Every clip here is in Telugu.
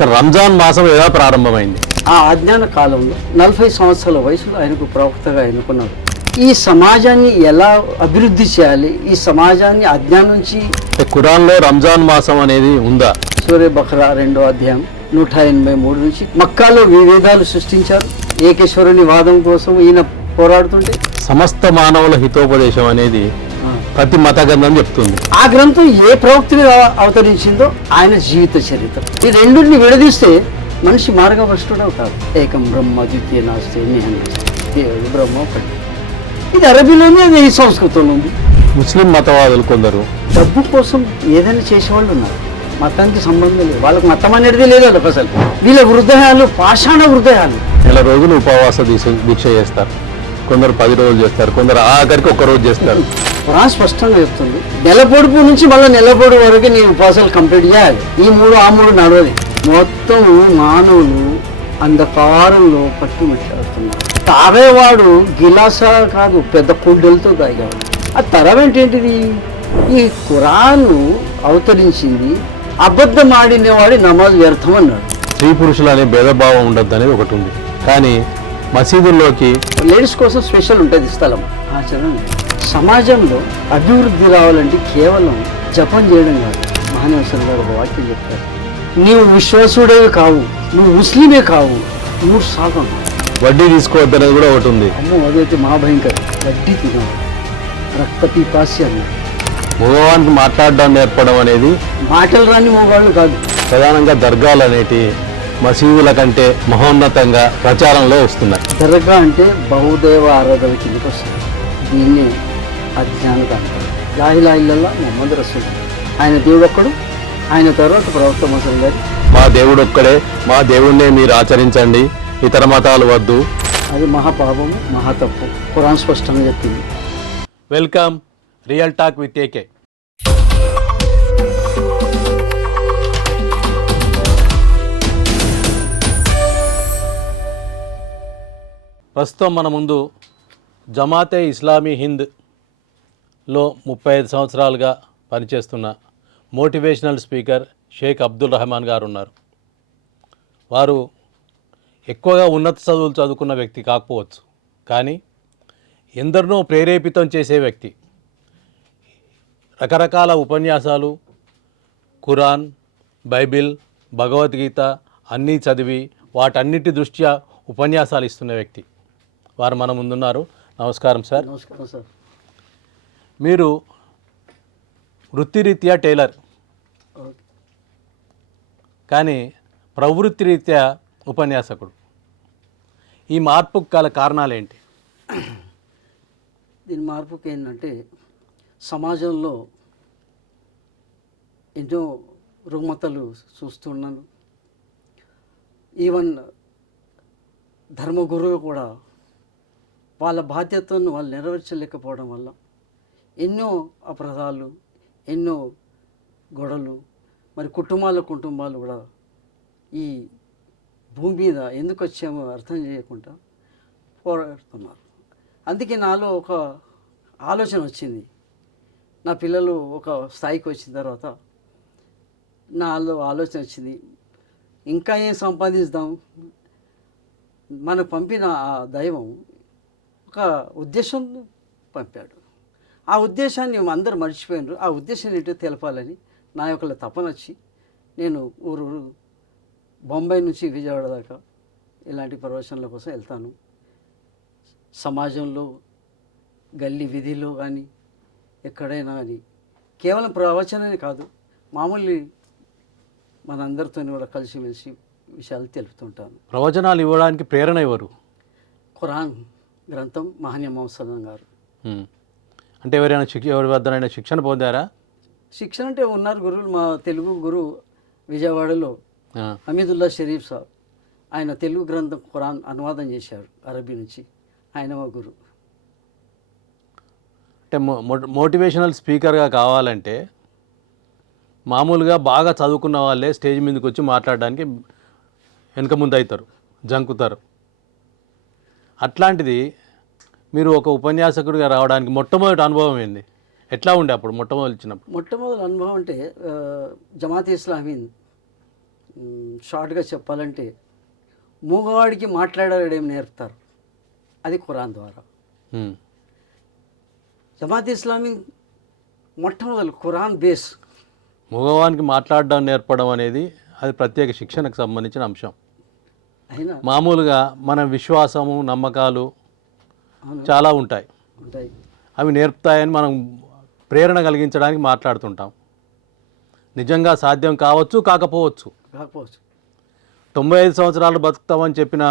సార్ రంజాన్ మాసం ఎలా ప్రారంభమైంది? ఆ అజ్ఞాన కాలంలో 40 సంవత్సరాల వయసులో ఆయనకు ప్రవక్తగా ఎన్నుకున్నారు. ఈ సమాజాన్ని ఎలా అభివృద్ధి చేయాలి, ఈ సమాజాన్ని అజ్ఞానం నుంచి. ఖురాన్లో రంజాన్ మాసం అనేది ఉందా? సూరే బఖరా 2వ అధ్యాయం 183 నుంచి మక్కాలో విభేదాలు సృష్టించారు. ఏకేశ్వరుని వాదం కోసం ఈయన పోరాడుతుంటే సమస్త మానవుల హితోపదేశం అనేది ప్రతి మత గ్రంథం చెప్తుంది. ఆ గ్రంథం ఏ ప్రవక్తగా అవతరించిందో ఆయన జీవిత చరిత్ర. ఈ రెండుని విడదీస్తే మనిషి మార్గభ్రష్టుడు అవుతాడు. ఏకం బ్రహ్మ ద్వితీయ నాస్తి దేవుడు బ్రహ్మ ఒకటి. ఇది అరబీలోనే, అది ఈ సంస్కృతంలో ఉంది. ముస్లిం మతవాదులు కొందరు డబ్బు కోసం ఏదైనా చేసేవాళ్ళు ఉన్నారు. మతానికి సంబంధం లేదు, వాళ్ళకి మతం అనేది లేదు వాళ్ళకి అసలు. వీళ్ళ హృదయాలు పాషాణ హృదయాలు. నెల రోజులు ఉపవాస దీక్ష చేస్తారు, కొందరు 10 రోజులు చేస్తారు, కొందరు ఆఖరికి 1 రోజు చేస్తారు. ఖురాన్ స్పష్టంగా చెప్తుంది, నెల పొడుపు నుంచి మళ్ళీ నెల పొడుపు వరకు నీ ఉపవాసాలు కంప్లీట్ చేయాలి. ఈ 3 ఆ 3 నడవది. మొత్తం మానవులు అంధకారంలో పట్టుమిట్టాడుతున్నారు. తాగేవాడు గిలాసా కాదు, పెద్ద కుండలతో తాగేవాడు. ఆ తరం ఏంటిది? ఈ ఖురాను అవతరించింది అబద్ధం ఆడినవాడి నమాజ్ వ్యర్థం అన్నాడు. స్త్రీ పురుషులు అనే భేదభావం ఉండద్దు అనేది ఒకటి ఉంది. కానీ మసీదుల్లోకి లేడీస్ కోసం స్పెషల్ ఉంటుంది స్థలం. ఆచరణ సమాజంలో అభివృద్ధి రావాలంటే కేవలం జపం చేయడం కాదు. మహానవసరం గారు ఒక వాక్యం చెప్తారు, నీవు విశ్వాసుడే కావు, నువ్వు ముస్లిమే కావు, నువ్వు సాగం. వడ్డీ తీసుకోవద్దు అనేది కూడా ఒకటి ఉంది. అమ్మో, అదైతే మహాభయంకరం. వడ్డీ తిన రక్త పీపాసి అన్న మగవానికి మాట్లాడడం నేర్పడం అనేది మాటలు రాని మగవాళ్ళు కాదు. ప్రధానంగా దర్గాలు అనేటి మసీదుల కంటే మహోన్నతంగా ప్రచారంలో వస్తున్నాయి. దర్గా అంటే బహుదేవ ఆరాధన కిందకి వస్తుంది. దీన్ని అజ్ఞానత అంటారు. లా ఇలాహ ఇల్లల్లాహ్ ముహమ్మద్ రసూల్. ఆయన దేవుడు ఒక్కడు, ఆయన తర్వాత ప్రవక్త ముహమ్మద్ గారి. మా దేవుడు ఒక్కడే, మా దేవుణ్ణే మీరు ఆచరించండి, ఇతర మతాలు వద్దు. అది మహాపాపము, మహా తప్పు. ఖురాన్ స్పష్టంగా చెప్పింది. Welcome real talk with AK. ప్రస్తుతం మన ముందు జమాతే ఇస్లామీ హింద్లో 35 సంవత్సరాలుగా పనిచేస్తున్న మోటివేషనల్ స్పీకర్ షేక్ అబ్దుల్ రెహమాన్ గారు ఉన్నారు. వారు ఎక్కువగా ఉన్నత చదువులు చదువుకున్న వ్యక్తి కాకపోవచ్చు, కానీ ఎందరినో ప్రేరేపితం చేసే వ్యక్తి. రకరకాల ఉపన్యాసాలు, ఖురాన్, బైబిల్, భగవద్గీత అన్నీ చదివి వాటన్నిటి దృష్ట్యా ఉపన్యాసాలు ఇస్తున్న వ్యక్తి. వారు మన ముందున్నారు. నమస్కారం సార్. నమస్కారం సార్. మీరు వృత్తిరీత్యా టైలర్, కానీ ప్రవృత్తి రీత్యా ఉపన్యాసకుడు. ఈ మార్పుకు గల కారణాలు ఏంటి? దీని మార్పుకి ఏంటంటే, సమాజంలో ఎన్నో రుగ్మతలు చూస్తున్నాను. ఈవెన్ ధర్మగురువు కూడా వాళ్ళ బాధ్యతను వాళ్ళు నెరవేర్చలేకపోవడం వల్ల ఎన్నో అపరాధాలు, ఎన్నో గొడవలు, మరి కుటుంబాలు కూడా ఈ భూమి మీద ఎందుకు వచ్చామో అర్థం చేయకుండా పోరాడుతున్నారు. అందుకే నాలో ఒక ఆలోచన వచ్చింది. నా పిల్లలు ఒక స్థాయికి వచ్చిన తర్వాత నాలో ఆలోచన వచ్చింది, ఇంకా ఏం సంపాదిస్తాం. మనకు పంపిన ఆ దైవం ఒక ఉద్దేశం పంపాడు. ఆ ఉద్దేశాన్ని అందరూ మర్చిపోయినారు. ఆ ఉద్దేశం ఏంటో తెలపాలని నా యొక్క తపన వచ్చి, నేను ఊరు బొంబాయి నుంచి విజయవాడ దాకా ఇలాంటి ప్రవచనాల కోసం వెళ్తాను. సమాజంలో గల్లీ విధిలో కానీ ఎక్కడైనా కానీ కేవలం ప్రవచనమే కాదు, మామూలు మనందరితో కూడా కలిసిమెలిసి విషయాలు తెలుపుతుంటాను. ప్రవచనాలు ఇవ్వడానికి ప్రేరణ ఎవరు? ఖురాన్ గ్రంథం మహనీయ ముహమ్మద్ గారు. అంటే ఎవరి వద్దనైనా శిక్షణ పొందారా? శిక్షణ అంటే ఉన్నారు గురువులు. మా తెలుగు గురువు విజయవాడలో హమీదుల్లా షరీఫ్ సార్, ఆయన తెలుగు గ్రంథం ఖురాన్ అనువాదం చేశారు అరబీ నుంచి. ఆయన మా గురువు. అంటే మోటివేషనల్ స్పీకర్గా కావాలంటే మామూలుగా బాగా చదువుకున్న వాళ్ళే స్టేజ్ మీదకి వచ్చి మాట్లాడడానికి వెనక ముందు అవుతారు, జంకుతారు. అట్లాంటిది మీరు ఒక ఉపన్యాసకుడిగా రావడానికి మొట్టమొదటి అనుభవం ఏంది? ఎట్లా ఉండే అప్పుడు మొట్టమొదటి అనుభవం అంటే జమాతే ఇస్లామీ షార్ట్గా చెప్పాలంటే మూగవాడికి మాట్లాడడం నేర్పుతారు, అది ఖురాన్ ద్వారా. ఉమ్. జమాత్ ఇస్లామీ మొట్టమొదలు ఖురాన్ బేస్. మగవానికి మాట్లాడడం నేర్పడం అనేది అది ప్రత్యేక శిక్షణకు సంబంధించిన అంశం. అయినా మామూలుగా మన విశ్వాసము నమ్మకాలు అవును, చాలా ఉంటాయి, ఉంటాయి. అవి నేర్పుతాయని మనం ప్రేరణ కలిగించడానికి మాట్లాడుతుంటాం. నిజంగా సాధ్యం కావచ్చు కాకపోవచ్చు. కాకపోవచ్చు. 95 సంవత్సరాలు బతుకుతామని చెప్పిన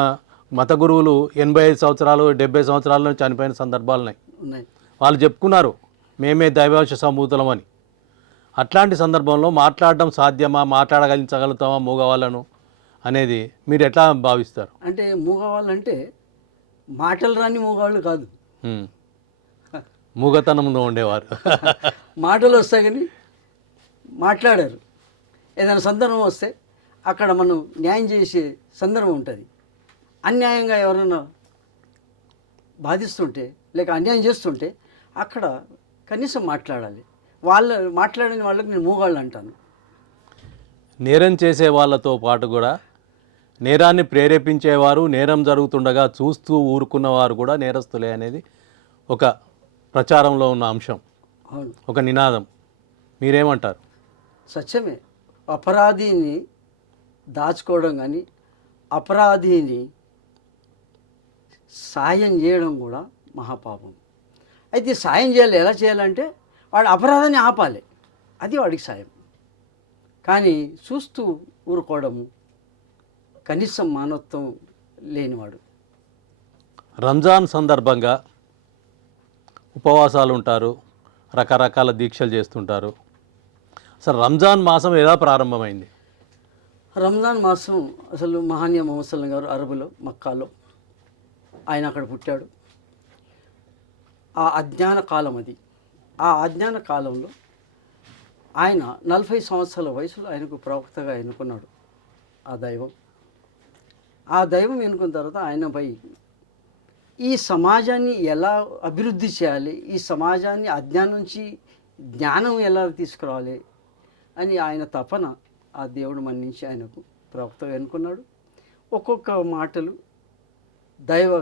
మత గురువులు 85 సంవత్సరాలు 70 సంవత్సరాల్లో చనిపోయిన సందర్భాలు ఉన్నాయి. ఉన్నాయి. వాళ్ళు చెప్పుకున్నారు మేమే దైవాంశ సంభూతులమని. అట్లాంటి సందర్భంలో మాట్లాడడం సాధ్యమా, మాట్లాడగలిగించగలుగుతామా మూగవాళ్ళను అనేది మీరు ఎట్లా భావిస్తారు? అంటే మూగవాళ్ళు అంటే మాటలు రాని మూగవాళ్ళు కాదు, ఉమ్. మూగతనంలో ఉండేవారు. మాటలు వస్తాయి కానీ మాట్లాడారు. ఏదైనా సందర్భం వస్తే అక్కడ మనం న్యాయం చేసే సందర్భం ఉంటుంది. అన్యాయంగా ఎవరైనా బాధిస్తుంటే లేక అన్యాయం చేస్తుంటే అక్కడ కనీసం మాట్లాడాలి. మాట్లాడని వాళ్ళకి నేను మూగాళ్ళు అంటాను. నేరం చేసే వాళ్ళతో పాటు కూడా నేరాన్ని ప్రేరేపించేవారు, నేరం జరుగుతుండగా చూస్తూ ఊరుకున్నవారు కూడా నేరస్తులే అనేది ఒక ప్రచారంలో ఉన్న అంశం, అవును, ఒక నినాదం. మీరేమంటారు? సత్యమే. అపరాధిని దాచుకోవడం కానీ అపరాధిని సాయం చేయడం కూడా మహాపాపం. అయితే సాయం చేయాలి, ఎలా చేయాలంటే వాడు అపరాధాన్ని ఆపాలి, అది వాడికి సాయం. కానీ చూస్తూ ఊరుకోవడము కనీసం మానవత్వం లేనివాడు. రంజాన్ సందర్భంగా ఉపవాసాలు ఉంటారు, రకరకాల దీక్షలు చేస్తుంటారు. అసలు రంజాన్ మాసం ఎలా ప్రారంభమైంది? రంజాన్ మాసం అసలు మహానీయ మొహమ్మద్ సల్లం గారు అరబులో మక్కాలో ఆయన అక్కడ పుట్టాడు. ఆ అజ్ఞాన కాలం అది. ఆ అజ్ఞాన కాలంలో ఆయన 40 సంవత్సరాల వయసులో ఆయనకు ప్రవక్తగా ఎన్నుకున్నాడు ఆ దైవం. ఆ దైవం ఎన్నుకున్న తర్వాత ఆయనపై ఈ సమాజాన్ని ఎలా అభివృద్ధి చేయాలి, ఈ సమాజాన్ని అజ్ఞానం నుంచి జ్ఞానం ఎలా తీసుకురావాలి అని ఆయన తపన ఆ దేవుడు మన్నించి ఆయనకు ప్రవక్తగా ఎన్నుకున్నాడు. ఒక్కొక్క మాటలు దైవ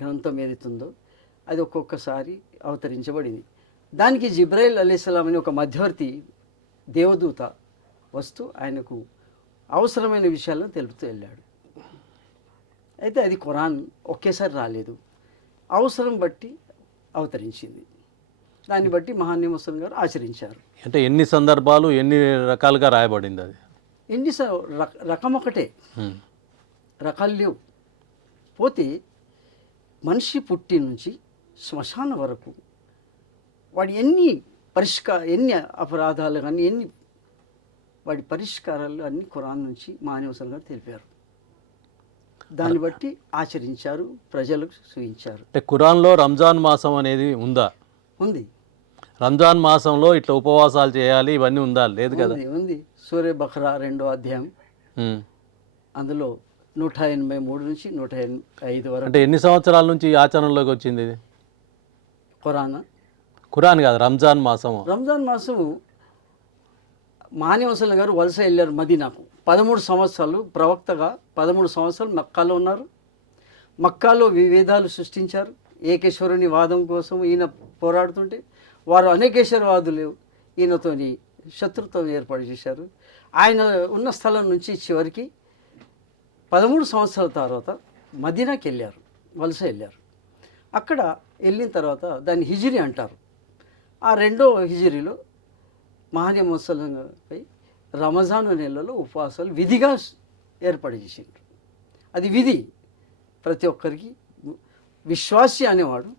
గ్రంథం ఏదైతుందో అది ఒక్కొక్కసారి అవతరించబడింది. దానికి జిబ్రాయిల్ అలైహిస్సలాం అని ఒక మధ్యవర్తి దేవదూత వస్తూ ఆయనకు అవసరమైన విషయాలను తెలుపుతూ వెళ్ళాడు. అయితే అది ఖురాన్ ఒకేసారి రాలేదు, అవసరం బట్టి అవతరించింది. దాన్ని బట్టి మహానీయ ముస్లిం గారు ఆచరించారు. అంటే ఎన్ని సందర్భాలు ఎన్ని రకాలుగా రాయబడింది అది? ఎన్ని రకం ఒకటే, ఉమ్. రకాలు లేవు. పోతే మనిషి పుట్టి నుంచి శ్మశానం వరకు వాడి ఎన్ని అపరాధాలు కానీ వాడి పరిష్కారాలు అన్నీ ఖురాన్ నుంచి మహానీయ ముస్లిం గారు తెలిపారు. దాన్ని బట్టి ఆచరించారు, ప్రజలకు చూపించారు. అంటే ఖురాన్లో రంజాన్ మాసం అనేది ఉందా? ఉంది. రంజాన్ మాసంలో ఇట్లా ఉపవాసాలు చేయాలి ఇవన్నీ ఉందా? లేదు కదా. ఉంది. సూర్య బఖ్రా 2వ అధ్యాయం, ఉమ్. అందులో 183 నుంచి 105 వరకు. అంటే ఎన్ని సంవత్సరాల నుంచి ఈ ఆచరణలోకి వచ్చింది ఇది? ఖురాన్ కాదు, రంజాన్ మాసం. రంజాన్ మాసం మహానీయ ముస్లిం గారు వలస వెళ్ళారు మదీనాకు. 13 సంవత్సరాలు ప్రవక్తగా 13 సంవత్సరాలు మక్కాలో ఉన్నారు. మక్కాలో విభేదాలు సృష్టించారు. ఏకేశ్వరుని వాదం కోసం ఈయన పోరాడుతుంటే వారు అనేకేశ్వరవాదులు ఈయనతోని శత్రుత్వం ఏర్పాటు చేశారు. ఆయన ఉన్న స్థలం నుంచి చివరికి 13 సంవత్సరాల తర్వాత మదీనాకి వెళ్ళారు, వలస వెళ్ళారు. అక్కడ వెళ్ళిన తర్వాత దాన్ని హిజ్రీ అంటారు. ఆ 2వ హిజ్రీలో మహానీయ ముస్లింపై రంజాన్ నెలలో ఉపవాసాలు విధిగా ఏర్పాటు చేసిండ్రు. అది విధి. ప్రతి ఒక్కరికి విశ్వాసి అనేవాడు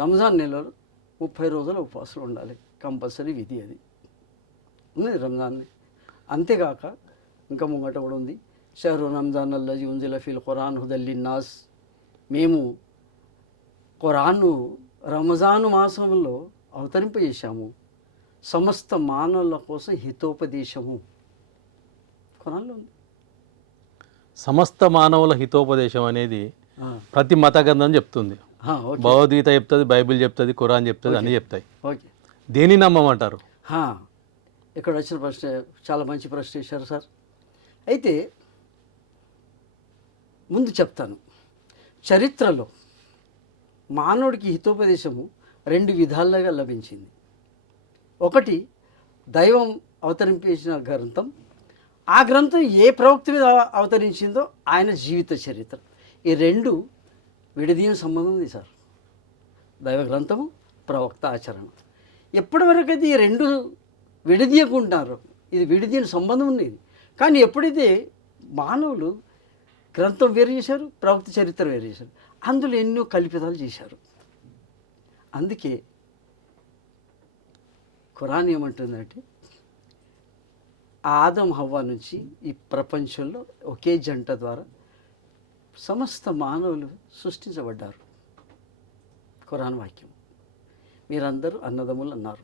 రంజాన్ నెలలో 30 రోజుల ఉపవాసాలు ఉండాలి, కంపల్సరీ విధి. అది ఉన్నది రంజాన్. అంతేగాక ఇంకా ముంగట కూడా ఉంది, షహరు రంజాన్ అల్లజీ ఉంజిల ఫిల్ ఖురాన్ హుదల్లిన్నాస్. మేము ఖురాన్ను రంజాను మాసంలో అవతరింపజేశాము, సమస్త మానవుల కోసం హితోపదేశము. ఖురాన్లో ఉంది. సమస్త మానవుల హితోపదేశం అనేది ప్రతి మత గ్రంథం చెప్తుంది. భగవద్గీత చెప్తుంది, బైబిల్ చెప్తుంది, ఖురాన్ చెప్తుంది, అన్నీ చెప్తాయి. ఓకే, దేని నమ్మమంటారు? ఇక్కడ వచ్చిన ప్రశ్న చాలా మంచి ప్రశ్న వేశారు సార్. అయితే ముందు చెప్తాను, చరిత్రలో మానవుడికి హితోపదేశము 2 విధాలుగా లభించింది. ఒకటి దైవం అవతరింపేసిన గ్రంథం, ఆ గ్రంథం ఏ ప్రవక్త మీద అవతరించిందో ఆయన జీవిత చరిత్ర. ఈ 2 విడదీయన సంబంధం ఉంది సార్. దైవ గ్రంథము, ప్రవక్త ఆచరణ. ఎప్పటివరకు అయితే ఈ 2 విడదీయకుంటున్నారు, ఇది విడదీయన సంబంధం ఉన్నది. కానీ ఎప్పుడైతే మానవులు గ్రంథం వేరు చేశారు, ప్రవక్త చరిత్ర వేరు చేశారు, అందులో ఎన్నో కల్పితాలు చేశారు. అందుకే ఖురాన్ ఏమంటుందంటే ఆదం హవ్వ నుంచి ఈ ప్రపంచంలో ఒకే జంట ద్వారా సమస్త మానవులు సృష్టించబడ్డారు. ఖురాన్ వాక్యం. మీరందరూ అన్నదమ్ములు అన్నారు.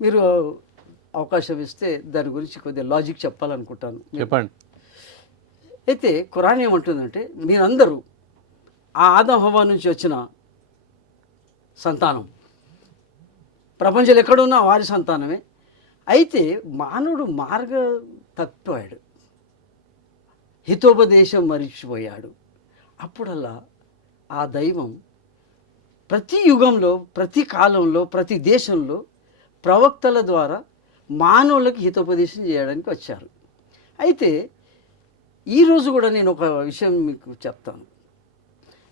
మీరు అవకాశం ఇస్తే దాని గురించి కొద్దిగా లాజిక్ చెప్పాలనుకుంటాను. చెప్పండి. అయితే ఖురాన్ ఏమంటుందంటే మీరందరూ ఆ ఆదం హవ్వ నుంచి వచ్చిన సంతానం, ప్రపంచంలో ఎక్కడున్నా వారి సంతానమే. అయితే మానవుడు మార్గ తప్పాడు, హితోపదేశం మరిచిపోయాడు. అప్పుడల్లా ఆ దైవం ప్రతి యుగంలో, ప్రతి కాలంలో, ప్రతి దేశంలో ప్రవక్తల ద్వారా మానవులకు హితోపదేశం చేయడానికి వచ్చారు. అయితే ఈరోజు కూడా నేను ఒక విషయం మీకు చెప్తాను.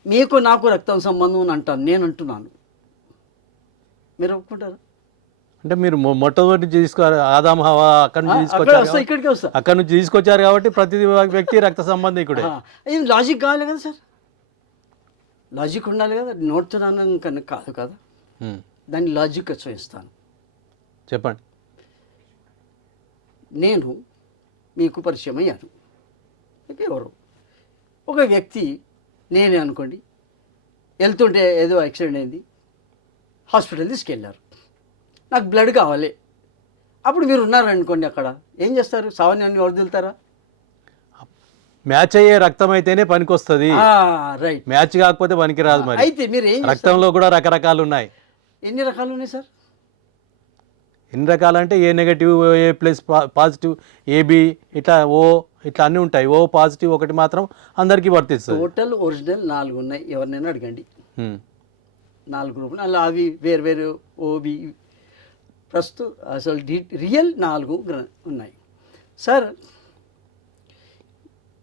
మీకు నాకు రక్తం సంబంధం అని అంటాను, నేను అంటున్నాను. మీరు ఒప్పుకుంటారా? అంటే మీరు మొట్టమొదటి ఆదాం హవ్వ అక్కడి నుంచి తీసుకొచ్చారు, ఇక్కడికి వస్తా. అక్కడి నుంచి తీసుకొచ్చారు కాబట్టి ప్రతి వ్యక్తి రక్త సంబంధికుడే. ఇది లాజిక్ కావాలి కదా సార్, లాజిక్ ఉండాలి కదా. నోడుతున్నాను కనుక కాదు కదా, దాన్ని లాజిక్ చూపిస్తాను. చెప్పండి. నేను మీకు పరిచయం అయ్యాను. ఎవరు ఒక వ్యక్తి నేనే అనుకోండి, వెళ్తుంటే ఏదో యాక్సిడెంట్ అయింది, హాస్పిటల్ తీసుకెళ్ళారు, నాకు బ్లడ్ కావాలి. అప్పుడు మీరు ఉన్నారనుకోండి, అక్కడ ఏం చేస్తారు? సామాన్యాన్ని వదిలితారా? మ్యాచ్ అయ్యే రక్తం అయితేనే పనికొస్తుంది, రైట్. మ్యాచ్ కాకపోతే పనికిరాదు. మరి అయితే మీరు ఏం రక్తంలో కూడా రకరకాలు ఉన్నాయి. ఎన్ని రకాలు ఉన్నాయి సార్? ఎన్ని రకాలు అంటే A negative, A plus positive, AB, ఇట్లా ఓ, ఇట్లా అన్నీ ఉంటాయి. ఓ పాజిటివ్ ఒకటి మాత్రం అందరికీ వర్తిస్తుంది. టోటల్ ఒరిజినల్ 4 ఉన్నాయి, ఎవరినైనా అడగండి. 4 గ్రూపులు అలా, అవి వేరు వేరు ఓబి. ప్రస్తుతం అసలు రియల్ 4 ఉన్నాయి సార్.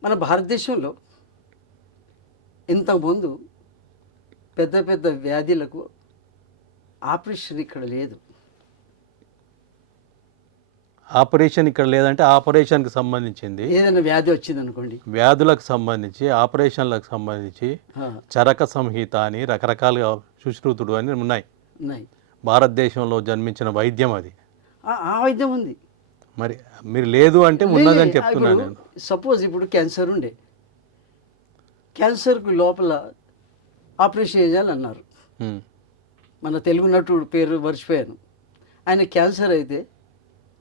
మన భారతదేశంలో ఇంతకుముందు పెద్ద పెద్ద వ్యాధులకు ఆపరేషన్ ఇక్కడ లేదు. ఆపరేషన్ ఇక్కడ లేదంటే ఆపరేషన్కి సంబంధించింది ఏదైనా వ్యాధి వచ్చింది అనుకోండి, వ్యాధులకు సంబంధించి, ఆపరేషన్లకు సంబంధించి చరక సంహిత అని రకరకాలుగా సుశ్రుతుడు అని ఉన్నాయి. భారతదేశంలో జన్మించిన వైద్యం అది. ఆ వైద్యం ఉంది. మరి మీరు లేదు అంటే ఉన్నదని చెప్తున్నాను నేను. సపోజ్ ఇప్పుడు క్యాన్సర్ ఉండే, క్యాన్సర్కు లోపల ఆపరేషన్ చేయాలన్నారు. మన తెలుగు నటుడు పేరు మర్చిపోయాను, ఆయన క్యాన్సర్ అయితే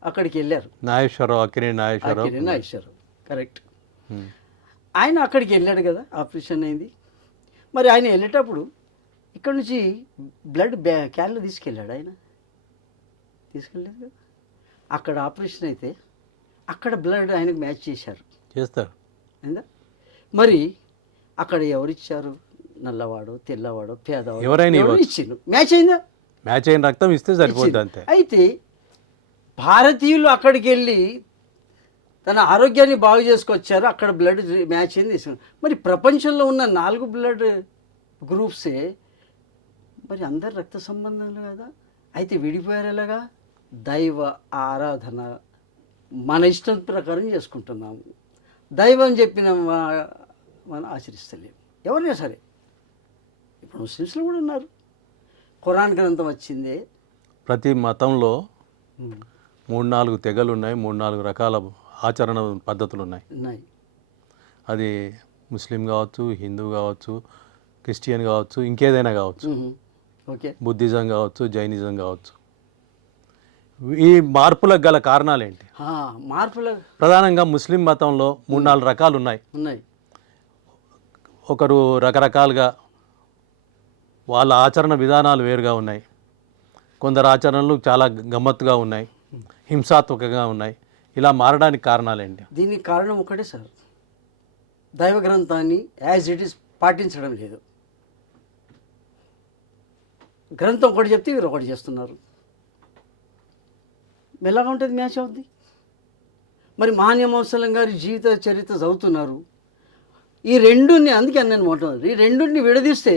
అక్కడికి వెళ్ళారు. నాగేశ్వరరావు, అక్కినేని నాగేశ్వరరావు, కరెక్ట్. ఆయన అక్కడికి వెళ్ళాడు కదా, ఆపరేషన్ అయింది. మరి ఆయన వెళ్ళేటప్పుడు ఇక్కడ నుంచి బ్లడ్ క్యాన్లో తీసుకెళ్ళాడు. ఆయన తీసుకెళ్ళలేదు కదా. అక్కడ ఆపరేషన్ అయితే అక్కడ బ్లడ్ ఆయనకు మ్యాచ్ చేస్తారు. అయిందా? మరి అక్కడ ఎవరిచ్చారు? నల్లవాడు, తెల్లవాడు, పేదవాడు, ఎవరైనా ఇచ్చిండు. మ్యాచ్ అయిందా? మ్యాచ్ అయిన రక్తం ఇస్తే సరిపోద్ది అంతే. అయితే భారతీయులు అక్కడికి వెళ్ళి తన ఆరోగ్యాన్ని బాగు చేసుకొచ్చారు, అక్కడ బ్లడ్ మ్యాచ్ అయింది తీసుకున్నారు. మరి ప్రపంచంలో ఉన్న 4 బ్లడ్ గ్రూప్సే మరి అందరు రక్త సంబంధాలు కదా. అయితే విడిపోయారు ఎలాగా? దైవ ఆరాధన మన ఇష్టం ప్రకారం చేసుకుంటున్నాము, దైవం చెప్పిన మనం ఆచరిస్తలేము. ఎవరైనా సరే, ఇప్పుడు ముస్లిమ్స్లో కూడా ఉన్నారు. ఖురాన్ గ్రంథం వచ్చిందే. ప్రతి మతంలో 3-4 తెగలు ఉన్నాయి, 3-4 రకాల ఆచరణ పద్ధతులు ఉన్నాయి. అది ముస్లిం కావచ్చు, హిందూ కావచ్చు, క్రిస్టియన్ కావచ్చు, ఇంకేదైనా కావచ్చు, ఓకే, బుద్ధిజం కావచ్చు, జైనిజం కావచ్చు. ఈ మార్పులకు గల కారణాలు ఏంటి? ప్రధానంగా ముస్లిం మతంలో 3-4 రకాలు ఉన్నాయి. ఒకరు రకరకాలుగా వాళ్ళ ఆచరణ విధానాలు వేరుగా ఉన్నాయి. కొందరు ఆచరణలు చాలా గమ్మత్తుగా ఉన్నాయి, హింసాత్మకంగా ఉన్నాయి. ఇలా మారడానికి కారణాలేంటి? దీనికి కారణం ఒకటే సార్, దైవ గ్రంథాన్ని యాజ్ ఇట్ ఈస్ పాటించడం లేదు. గ్రంథం ఒకటి చెప్తే వీరు ఒకటి చేస్తున్నారు. ఎలాగా ఉంటుంది, మ్యాచ్ అవుద్ది? మరి మహాన్యమవసలం గారి జీవిత చరిత్ర చదువుతున్నారు. ఈ రెండుని, అందుకే నేను మాట్లాడుతున్నాను, ఈ రెండుని విడదీస్తే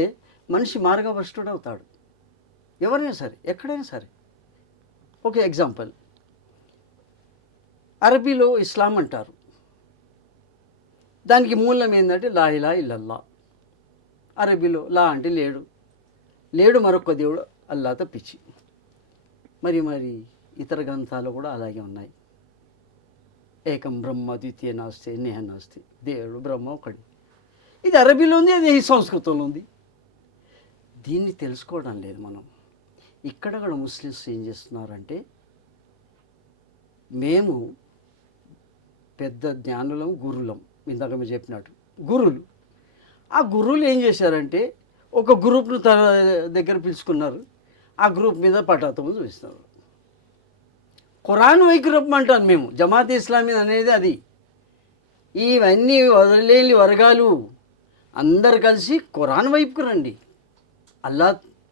మనిషి మార్గభ్రష్టుడు అవుతాడు. ఎవరైనా సరే, ఎక్కడైనా సరే. ఒక ఎగ్జాంపుల్, అరబీలో ఇస్లాం అంటారు. దానికి మూలం ఏంటంటే లా ఇలాహ ఇల్లల్లా. అరబీలో లా అంటే లేడు, లేడు మరొక దేవుడు అల్లా తప్పించి. మరి ఇతర గ్రంథాలు కూడా అలాగే ఉన్నాయి. ఏకం బ్రహ్మ ద్వితీయ నాస్తి నేహ నాస్తి, దేవుడు బ్రహ్మ ఒకటి. ఇది అరబీలో ఉంది, అది ఈ సంస్కృతంలో ఉంది. దీన్ని తెలుసుకోవడం లేదు మనం. ఇక్కడ కూడా ముస్లిమ్స్ ఏం చేస్తున్నారంటే, మేము పెద్ద జ్ఞానులం, గురువులం, ఇందాక మీరు చెప్పినట్టు గురువులు. ఆ గురువులు ఏం చేశారంటే ఒక గ్రూప్ను తన దగ్గర పిలుచుకున్నారు. ఆ గ్రూప్ మీద పటాతము చూపిస్తున్నారు. ఖురాన్ వైఖరం అంటాను మేము, జమాత్ ఇస్లామీ అనేది అది. ఇవన్నీ వదిలేని వర్గాలు అందరు కలిసి ఖురాన్ వైపుకు రండి. అల్లా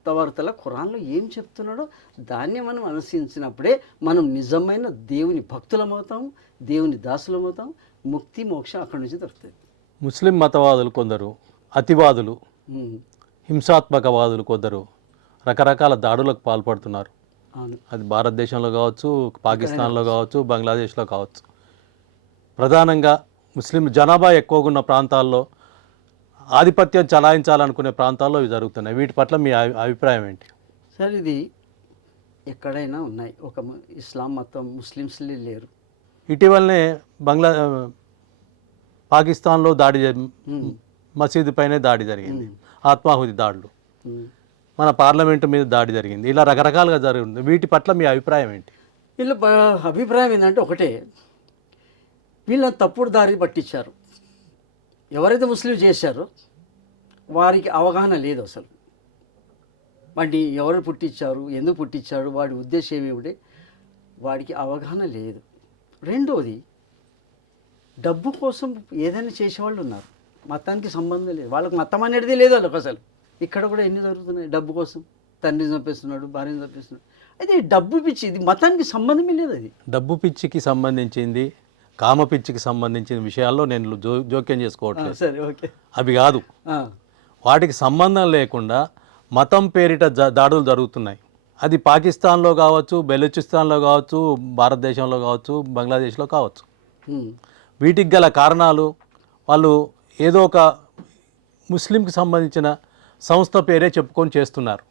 తవార్తల ఖురాన్లో ఏం చెప్తున్నాడో దాన్ని మనం అనుసరించినప్పుడే మనం నిజమైన దేవుని భక్తులమవుతాము, దేవుని దాసులమవుతాం. ముక్తి మోక్షం అక్కడి నుంచి దొరుకుతుంది. ముస్లిం మతవాదులు కొందరు, అతివాదులు, హింసాత్మకవాదులు కొందరు రకరకాల దాడులకు పాల్పడుతున్నారు. అవును. అది భారతదేశంలో కావచ్చు, పాకిస్తాన్లో కావచ్చు, బంగ్లాదేశ్లో కావచ్చు. ప్రధానంగా ముస్లిం జనాభా ఎక్కువగా ఉన్న ప్రాంతాల్లో, ఆధిపత్యం చలాయించాలనుకునే ప్రాంతాల్లో ఇవి జరుగుతున్నాయి. వీటి పట్ల మీ అభిప్రాయం ఏంటి? సార్, ఇది ఎక్కడైనా ఉన్నాయి. ఒక ఇస్లాం మతం ముస్లిమ్స్లే లేరు. ఇటీవలనే పాకిస్తాన్లో మసీదు పైనే దాడి జరిగింది, ఆత్మాహుతి దాడులు. మన పార్లమెంటు మీద దాడి జరిగింది. ఇలా రకరకాలుగా జరుగుతుంది. వీటి పట్ల మీ అభిప్రాయం ఏంటి? వీళ్ళ అభిప్రాయం ఏంటంటే ఒకటే, వీళ్ళని తప్పుడు దారి పట్టించారు. ఎవరైతే ముస్లిం చేశారో వారికి అవగాహన లేదు అసలు. వాటి ఎవరు పుట్టించారు, ఎందుకు పుట్టించాడు, వాడి ఉద్దేశం ఏమిటి, వాడికి అవగాహన లేదు. రెండోది, డబ్బు కోసం ఏదైనా చేసేవాళ్ళు ఉన్నారు. మతానికి సంబంధం లేదు, వాళ్ళకి మతం అనేది లేదు వాళ్ళకి అసలు. ఇక్కడ కూడా ఎన్ని జరుగుతున్నాయి, డబ్బు కోసం తండ్రిని చంపేస్తున్నాడు, భార్యని చంపేస్తున్నాడు. అయితే డబ్బు పిచ్చి, ఇది మతానికి సంబంధమే లేదు. అది డబ్బు పిచ్చికి సంబంధించింది, కామ పిచ్చికి సంబంధించిన విషయాల్లో నేను జోక్యం చేసుకోవట్లేదు. సరే, ఓకే. అవి కాదు, వాటికి సంబంధం లేకుండా మతం పేరిట దాడులు జరుగుతున్నాయి. అది పాకిస్తాన్లో కావచ్చు, బెలూచిస్తాన్లో కావచ్చు, భారతదేశంలో కావచ్చు, బంగ్లాదేశ్లో కావచ్చు. వీటికి గల కారణాలు, వాళ్ళు ఏదో ఒక ముస్లింకి సంబంధించిన సంస్థ పేరే చెప్పుకొని చేస్తున్నారు.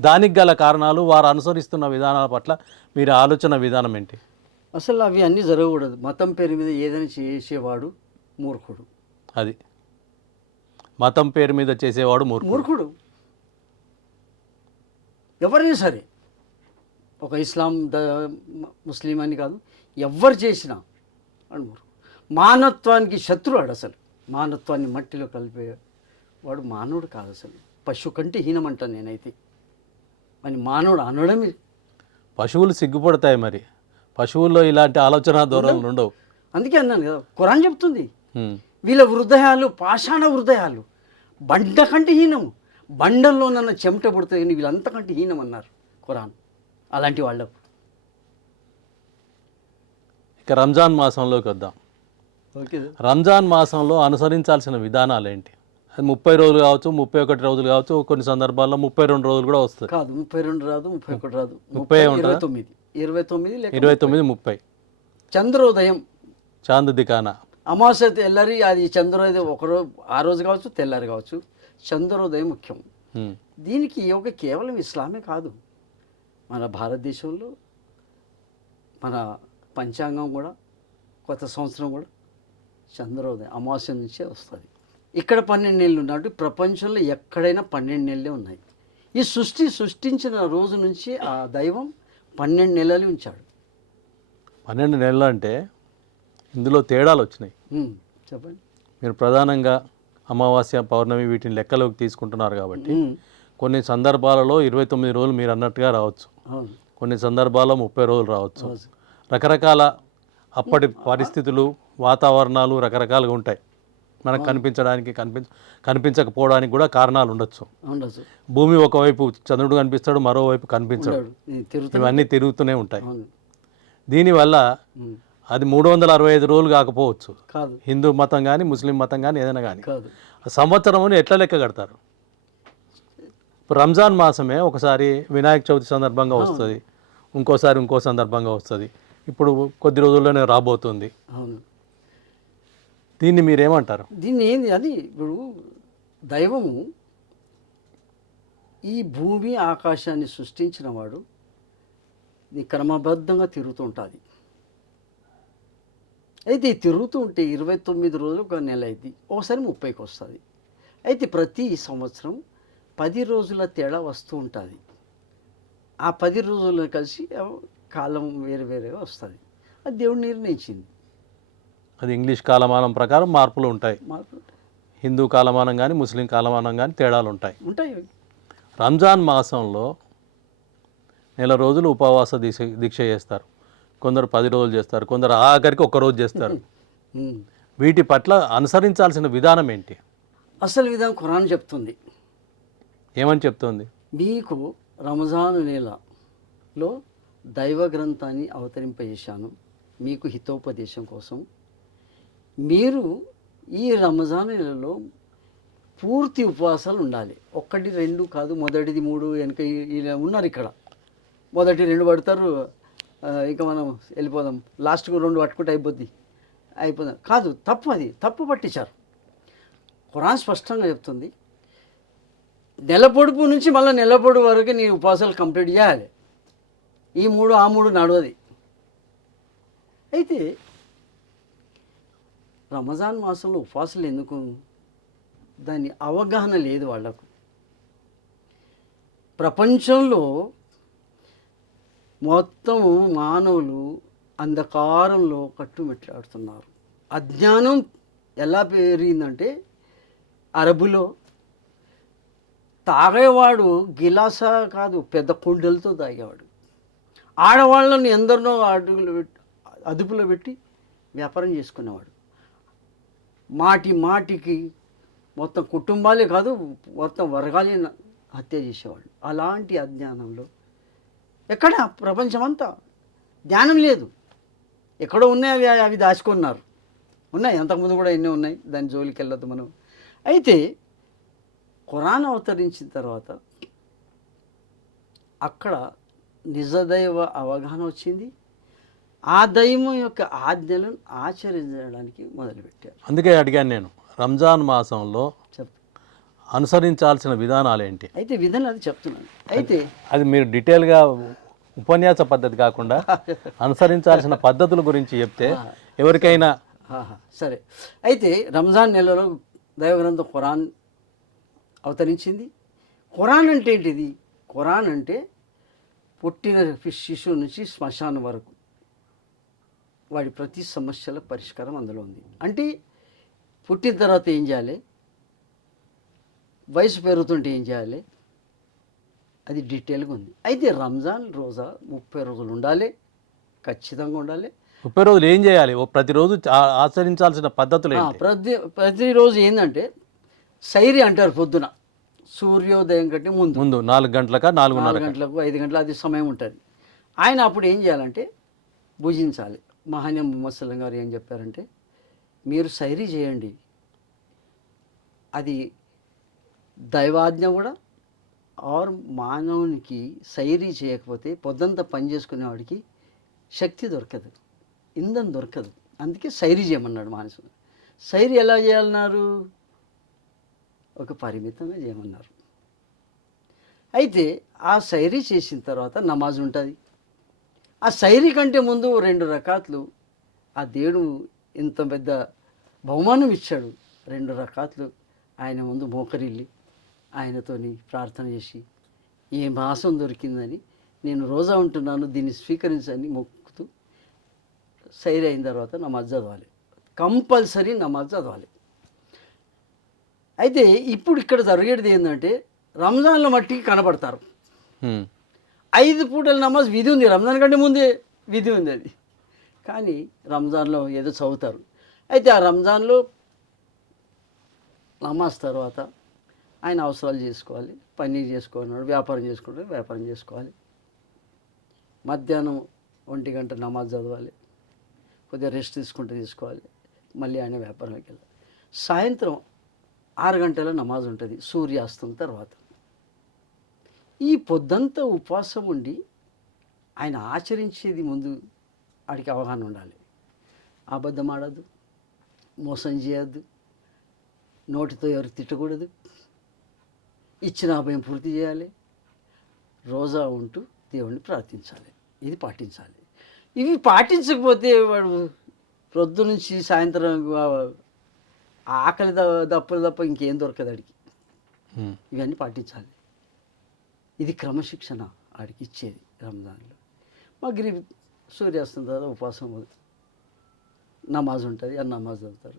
దానికి గల కారణాలు, వారు అనుసరిస్తున్న విధానాల పట్ల మీరు ఆలోచన విధానం ఏంటి? అసలు అవి అన్నీ జరగకూడదు. మతం పేరు మీద ఏదైనా చేసేవాడు మూర్ఖుడు. అది మతం పేరు మీద చేసేవాడు మూర్ఖుడు. ఎవరైనా సరే, ఒక ఇస్లాం ముస్లిం అని కాదు, ఎవరు చేసినా వాడు మూర్ఖుడు. మానవత్వానికి శత్రువాడు అసలు. మానవత్వాన్ని మట్టిలో కలిపేవాడు మానవుడు కాదు అసలు. పశువు కంటే హీనమంటాను నేనైతే. అని మానవుడు అనడమే. పశువులు సిగ్గుపడతాయి, మరి పశువుల్లో ఇలాంటి ఆలోచన ధోరణులు ఉండవు. అందుకే అన్నాను కదా, ఖురాన్ చెప్తుంది వీళ్ళ హృదయాలు పాషాణ హృదయాలు, బండ కంటే హీనము. బండల్లో నన్ను చెమట పుడుతుంది కానీ వీళ్ళంతకంటే హీనం అన్నారు ఖురాన్. అలాంటి వాళ్ళకు. ఇక రంజాన్ మాసంలోకి వద్దాం. ఓకే. రంజాన్ మాసంలో అనుసరించాల్సిన విధానాలు ఏంటి? అది 30 రోజులు కావచ్చు, 31 రోజులు కావచ్చు, కొన్ని సందర్భాల్లో 32 రోజులు కూడా వస్తుంది. కాదు, 32 రాదు, 31 రాదు, 29 30 చంద్రోదయం, చాంద్ దికానా, అమావాస్య తెల్లారి. అది చంద్రోదయం ఒకరోజు, ఆ రోజు కావచ్చు, తెల్లారి కావచ్చు, చంద్రోదయం ముఖ్యం. దీనికి ఒక కేవలం ఇస్లామే కాదు, మన భారతదేశంలో మన పంచాంగం కూడా, కొత్త సంవత్సరం కూడా చంద్రోదయం అమావాస్య నుంచే వస్తుంది. ఇక్కడ 12 నెలలు ఉన్నట్టు ప్రపంచంలో ఎక్కడైనా 12 నెలలే ఉన్నాయి. ఈ సృష్టించిన రోజు నుంచి ఆ దైవం 12 నెలలు ఉంచాడు. 12 నెలలు అంటే ఇందులో తేడాలు వచ్చినాయి. చెప్పండి. మీరు ప్రధానంగా అమావాస్య, పౌర్ణమి వీటిని లెక్కలోకి తీసుకుంటున్నారు కాబట్టి కొన్ని సందర్భాలలో 29 రోజులు మీరు అన్నట్టుగా రావచ్చు, కొన్ని సందర్భాల్లో 30 రోజులు రావచ్చు. రకరకాల అప్పటి పరిస్థితులు వాతావరణాలు రకరకాలుగా ఉంటాయి, మనకు కనిపించడానికి కనిపించకపోవడానికి కూడా కారణాలు ఉండొచ్చు. ఉండొచ్చు. భూమి ఒకవైపు చంద్రుడు కనిపిస్తాడు, మరోవైపు కనిపించడు, ఇవన్నీ తిరుగుతూనే ఉంటాయి. దీనివల్ల అది 365 రోజులు కాకపోవచ్చు, కాదు, హిందూ మతం కానీ ముస్లిం మతం కానీ ఏదైనా కానీ. కాదు. సంవత్సరముని ఎట్లా లెక్క కడతారు? ఇప్పుడు రంజాన్ మాసమే ఒకసారి వినాయక చవితి సందర్భంగా వస్తుంది, ఇంకోసారి ఇంకో సందర్భంగా వస్తుంది, ఇప్పుడు కొద్ది రోజుల్లోనే రాబోతుంది. అవును. దీన్ని మీరేమంటారు? దీన్ని ఏంది అది ఇప్పుడు దైవము ఈ భూమి ఆకాశాన్ని సృష్టించిన వాడు ఇది క్రమబద్ధంగా తిరుగుతూ ఉంటుంది. అయితే ఈ తిరుగుతూ ఉంటే 29 రోజులు ఒక నెల అయింది, ఒకసారి 30కి వస్తుంది. అయితే ప్రతి సంవత్సరం 10 రోజుల తేడా వస్తూ ఉంటుంది. ఆ 10 రోజులను కలిసి కాలం వేరే వేరేగా వస్తుంది. అది దేవుడు నిర్ణయించింది. అది ఇంగ్లీష్ కాలమానం ప్రకారం మార్పులు ఉంటాయి. మార్పులు హిందూ కాలమానం కానీ ముస్లిం కాలమానం కానీ తేడాలు ఉంటాయి. ఉంటాయి. రంజాన్ మాసంలో నెల రోజులు ఉపవాస దీక్ష చేస్తారు, కొందరు 10 రోజులు చేస్తారు, కొందరు ఆఖరికి 1 రోజు చేస్తారు. వీటి పట్ల అనుసరించాల్సిన విధానం ఏంటి? అసలు విధానం ఖురాన్ చెప్తుంది. ఏమని చెప్తుంది? మీకు రంజాను నెలలో దైవ గ్రంథాన్ని అవతరింపజేశాను మీకు హితోపదేశం కోసం. మీరు ఈ రంజాన్ నెలలో పూర్తి ఉపవాసాలు ఉండాలి. 1, 2 కాదు, మొదటిది 3 వెనక ఇలా ఉన్నారు. ఇక్కడ మొదటి 2 పడతారు, ఇక మనం వెళ్ళిపోదాం, లాస్ట్కు 2 పట్టుకుంటే అయిపోదాం కాదు. తప్పు, అది తప్పు పట్టించారు. ఖురాన్ స్పష్టంగా చెప్తుంది, నెల పొడుపు నుంచి మళ్ళీ నెల పొడుపు వరకు నీ ఉపవాసాలు కంప్లీట్ చేయాలి. ఈ 3 ఆ 3 నడవది. అయితే రంజాన్ మాసంలో ఉపవాసాలు ఎందుకు? దాని అవగాహన లేదు వాళ్లకు. ప్రపంచంలో మొత్తం మానవులు అంధకారంలో కట్టుమెట్లాడుతున్నారు. అజ్ఞానం ఎలా పెరిగిందంటే, అరబులో తాగేవాడు గిలాసా కాదు పెద్ద కుండలతో తాగేవాడు. ఆడవాళ్ళని ఎందరినో అదుపులో పెట్టి వ్యాపారం చేసుకునేవాడు. మాటికి మొత్తం కుటుంబాలే కాదు, మొత్తం వర్గాలే హత్య చేసేవాళ్ళు. అలాంటి అజ్ఞానంలో ఎక్కడ ప్రపంచమంతా జ్ఞానం లేదు. ఎక్కడో ఉన్నాయి అవి దాచుకున్నారు. ఉన్నాయి, అంతకుముందు కూడా ఎన్నో ఉన్నాయి, దాని జోలికి వెళ్ళొద్దు మనం. అయితే ఖురాన్ అవతరించిన తర్వాత అక్కడ నిజదైవ అవగాహన వచ్చింది. ఆ దైవం యొక్క ఆజ్ఞలను ఆచరించడానికి మొదలుపెట్టారు. అందుకే అడిగాను నేను, రంజాన్ మాసంలో అనుసరించాల్సిన విధానాలు ఏంటి? అయితే విధానం అది చెప్తున్నాను. అయితే అది మీరు డీటెయిల్గా ఉపన్యాస పద్ధతి కాకుండా అనుసరించాల్సిన పద్ధతుల గురించి చెప్తే ఎవరికైనా. సరే, అయితే రంజాన్ నెలలో దైవగ్రంథం ఖురాన్ అవతరించింది. ఖురాన్ అంటే ఏంటిది? ఖురాన్ అంటే పుట్టిన శిశువు నుంచి శ్మశానం వరకు వాడి ప్రతి సమస్యల పరిష్కారం అందులో ఉంది. అంటే పుట్టిన తర్వాత ఏం చేయాలి, వయసు పెరుగుతుంటే ఏం చేయాలి, అది డీటెయిల్గా ఉంది. అయితే రంజాన్ రోజా 30 రోజులు ఉండాలి, ఖచ్చితంగా ఉండాలి. 30 రోజులు ఏం చేయాలి? ప్రతిరోజు ఆచరించాల్సిన పద్ధతులు ప్రతిరోజు ఏంటంటే సైరి అంటారు. పొద్దున సూర్యోదయం కంటే ముందు 4 గంటలక 4:30 గంటలకు 5 గంటల అది సమయం ఉంటుంది. ఆయన అప్పుడు ఏం చేయాలంటే భుజించాలి. మహానీయ ముహమ్మద్ సల్లం గారు ఏం చెప్పారంటే, మీరు సైరీ చేయండి, అది దైవాజ్ఞ కూడా. ఆరు మానవునికి సైరీ చేయకపోతే పొద్దంతా పని చేసుకునేవాడికి శక్తి దొరకదు, ఇంధనం దొరకదు. అందుకే సైరీ చేయమన్నాడు మానసుడు. సైరీ ఎలా చేయాలన్నారు? ఒక పరిమితంగా చేయమన్నారు. అయితే ఆ సైరీ చేసిన తర్వాత నమాజ్ ఉంటుంది. ఆ సైరీ కంటే ముందు 2 రకాతులు, ఆ దేవుడు ఇంత పెద్ద బహుమానం ఇచ్చాడు, 2 రకాతులు ఆయన ముందు మోకరిల్లి ఆయనతోని ప్రార్థన చేసి, ఏ మాసం దొరికిందని, నేను రోజా ఉంటున్నాను, దీన్ని స్వీకరించని మొక్కుతూ సైరీ అయిన తర్వాత నమాజ్ చదవాలి. కంపల్సరీ నమాజ్ చదవాలి. అయితే ఇప్పుడు ఇక్కడ జరిగేది ఏంటంటే, రంజాన్లో మట్టికి కనబడతారు. 5 పూటల నమాజ్ విధి ఉంది, రంజాన్ కంటే ముందే విధి ఉంది అది. కానీ రంజాన్లో ఏదో చదువుతారు. అయితే ఆ రంజాన్లో నమాజ్ తర్వాత ఆయన అవసరాలు చేసుకోవాలి, పని చేసుకోవాలి, వ్యాపారం చేసుకుంటే వ్యాపారం చేసుకోవాలి. మధ్యాహ్నం 1 గంట నమాజ్ చదవాలి, కొద్దిగా రెస్ట్ తీసుకోవాలి, మళ్ళీ ఆయన వ్యాపారంకి వెళ్ళాలి. సాయంత్రం 6 గంటల నమాజ్ ఉంటుంది సూర్యాస్తం తర్వాత. ఈ పొద్దంతా ఉపవాసం ఉండి ఆయన ఆచరించేది ముందు వాడికి అవగాహన ఉండాలి. అబద్ధం ఆడద్దు, మోసం చేయొద్దు, నోటితో ఎవరు తిట్టకూడదు, ఇచ్చిన అభయం పూర్తి చేయాలి, రోజా ఉంటూ దేవుణ్ణి ప్రార్థించాలి, ఇది పాటించాలి. ఇవి పాటించకపోతే వాడు ప్రొద్దు నుంచి సాయంత్రం ఆకలి దప్పలు తప్ప ఇంకేం దొరకదు వాడికి. ఇవన్నీ పాటించాలి. ఇది క్రమశిక్షణ వాడికి ఇచ్చేది రంజాన్లో. మగ్రిబ్ సూర్యాస్తం తర్వాత ఉపవాసం నమాజ్ ఉంటుంది, ఆ నమాజ్ చదువుతారు.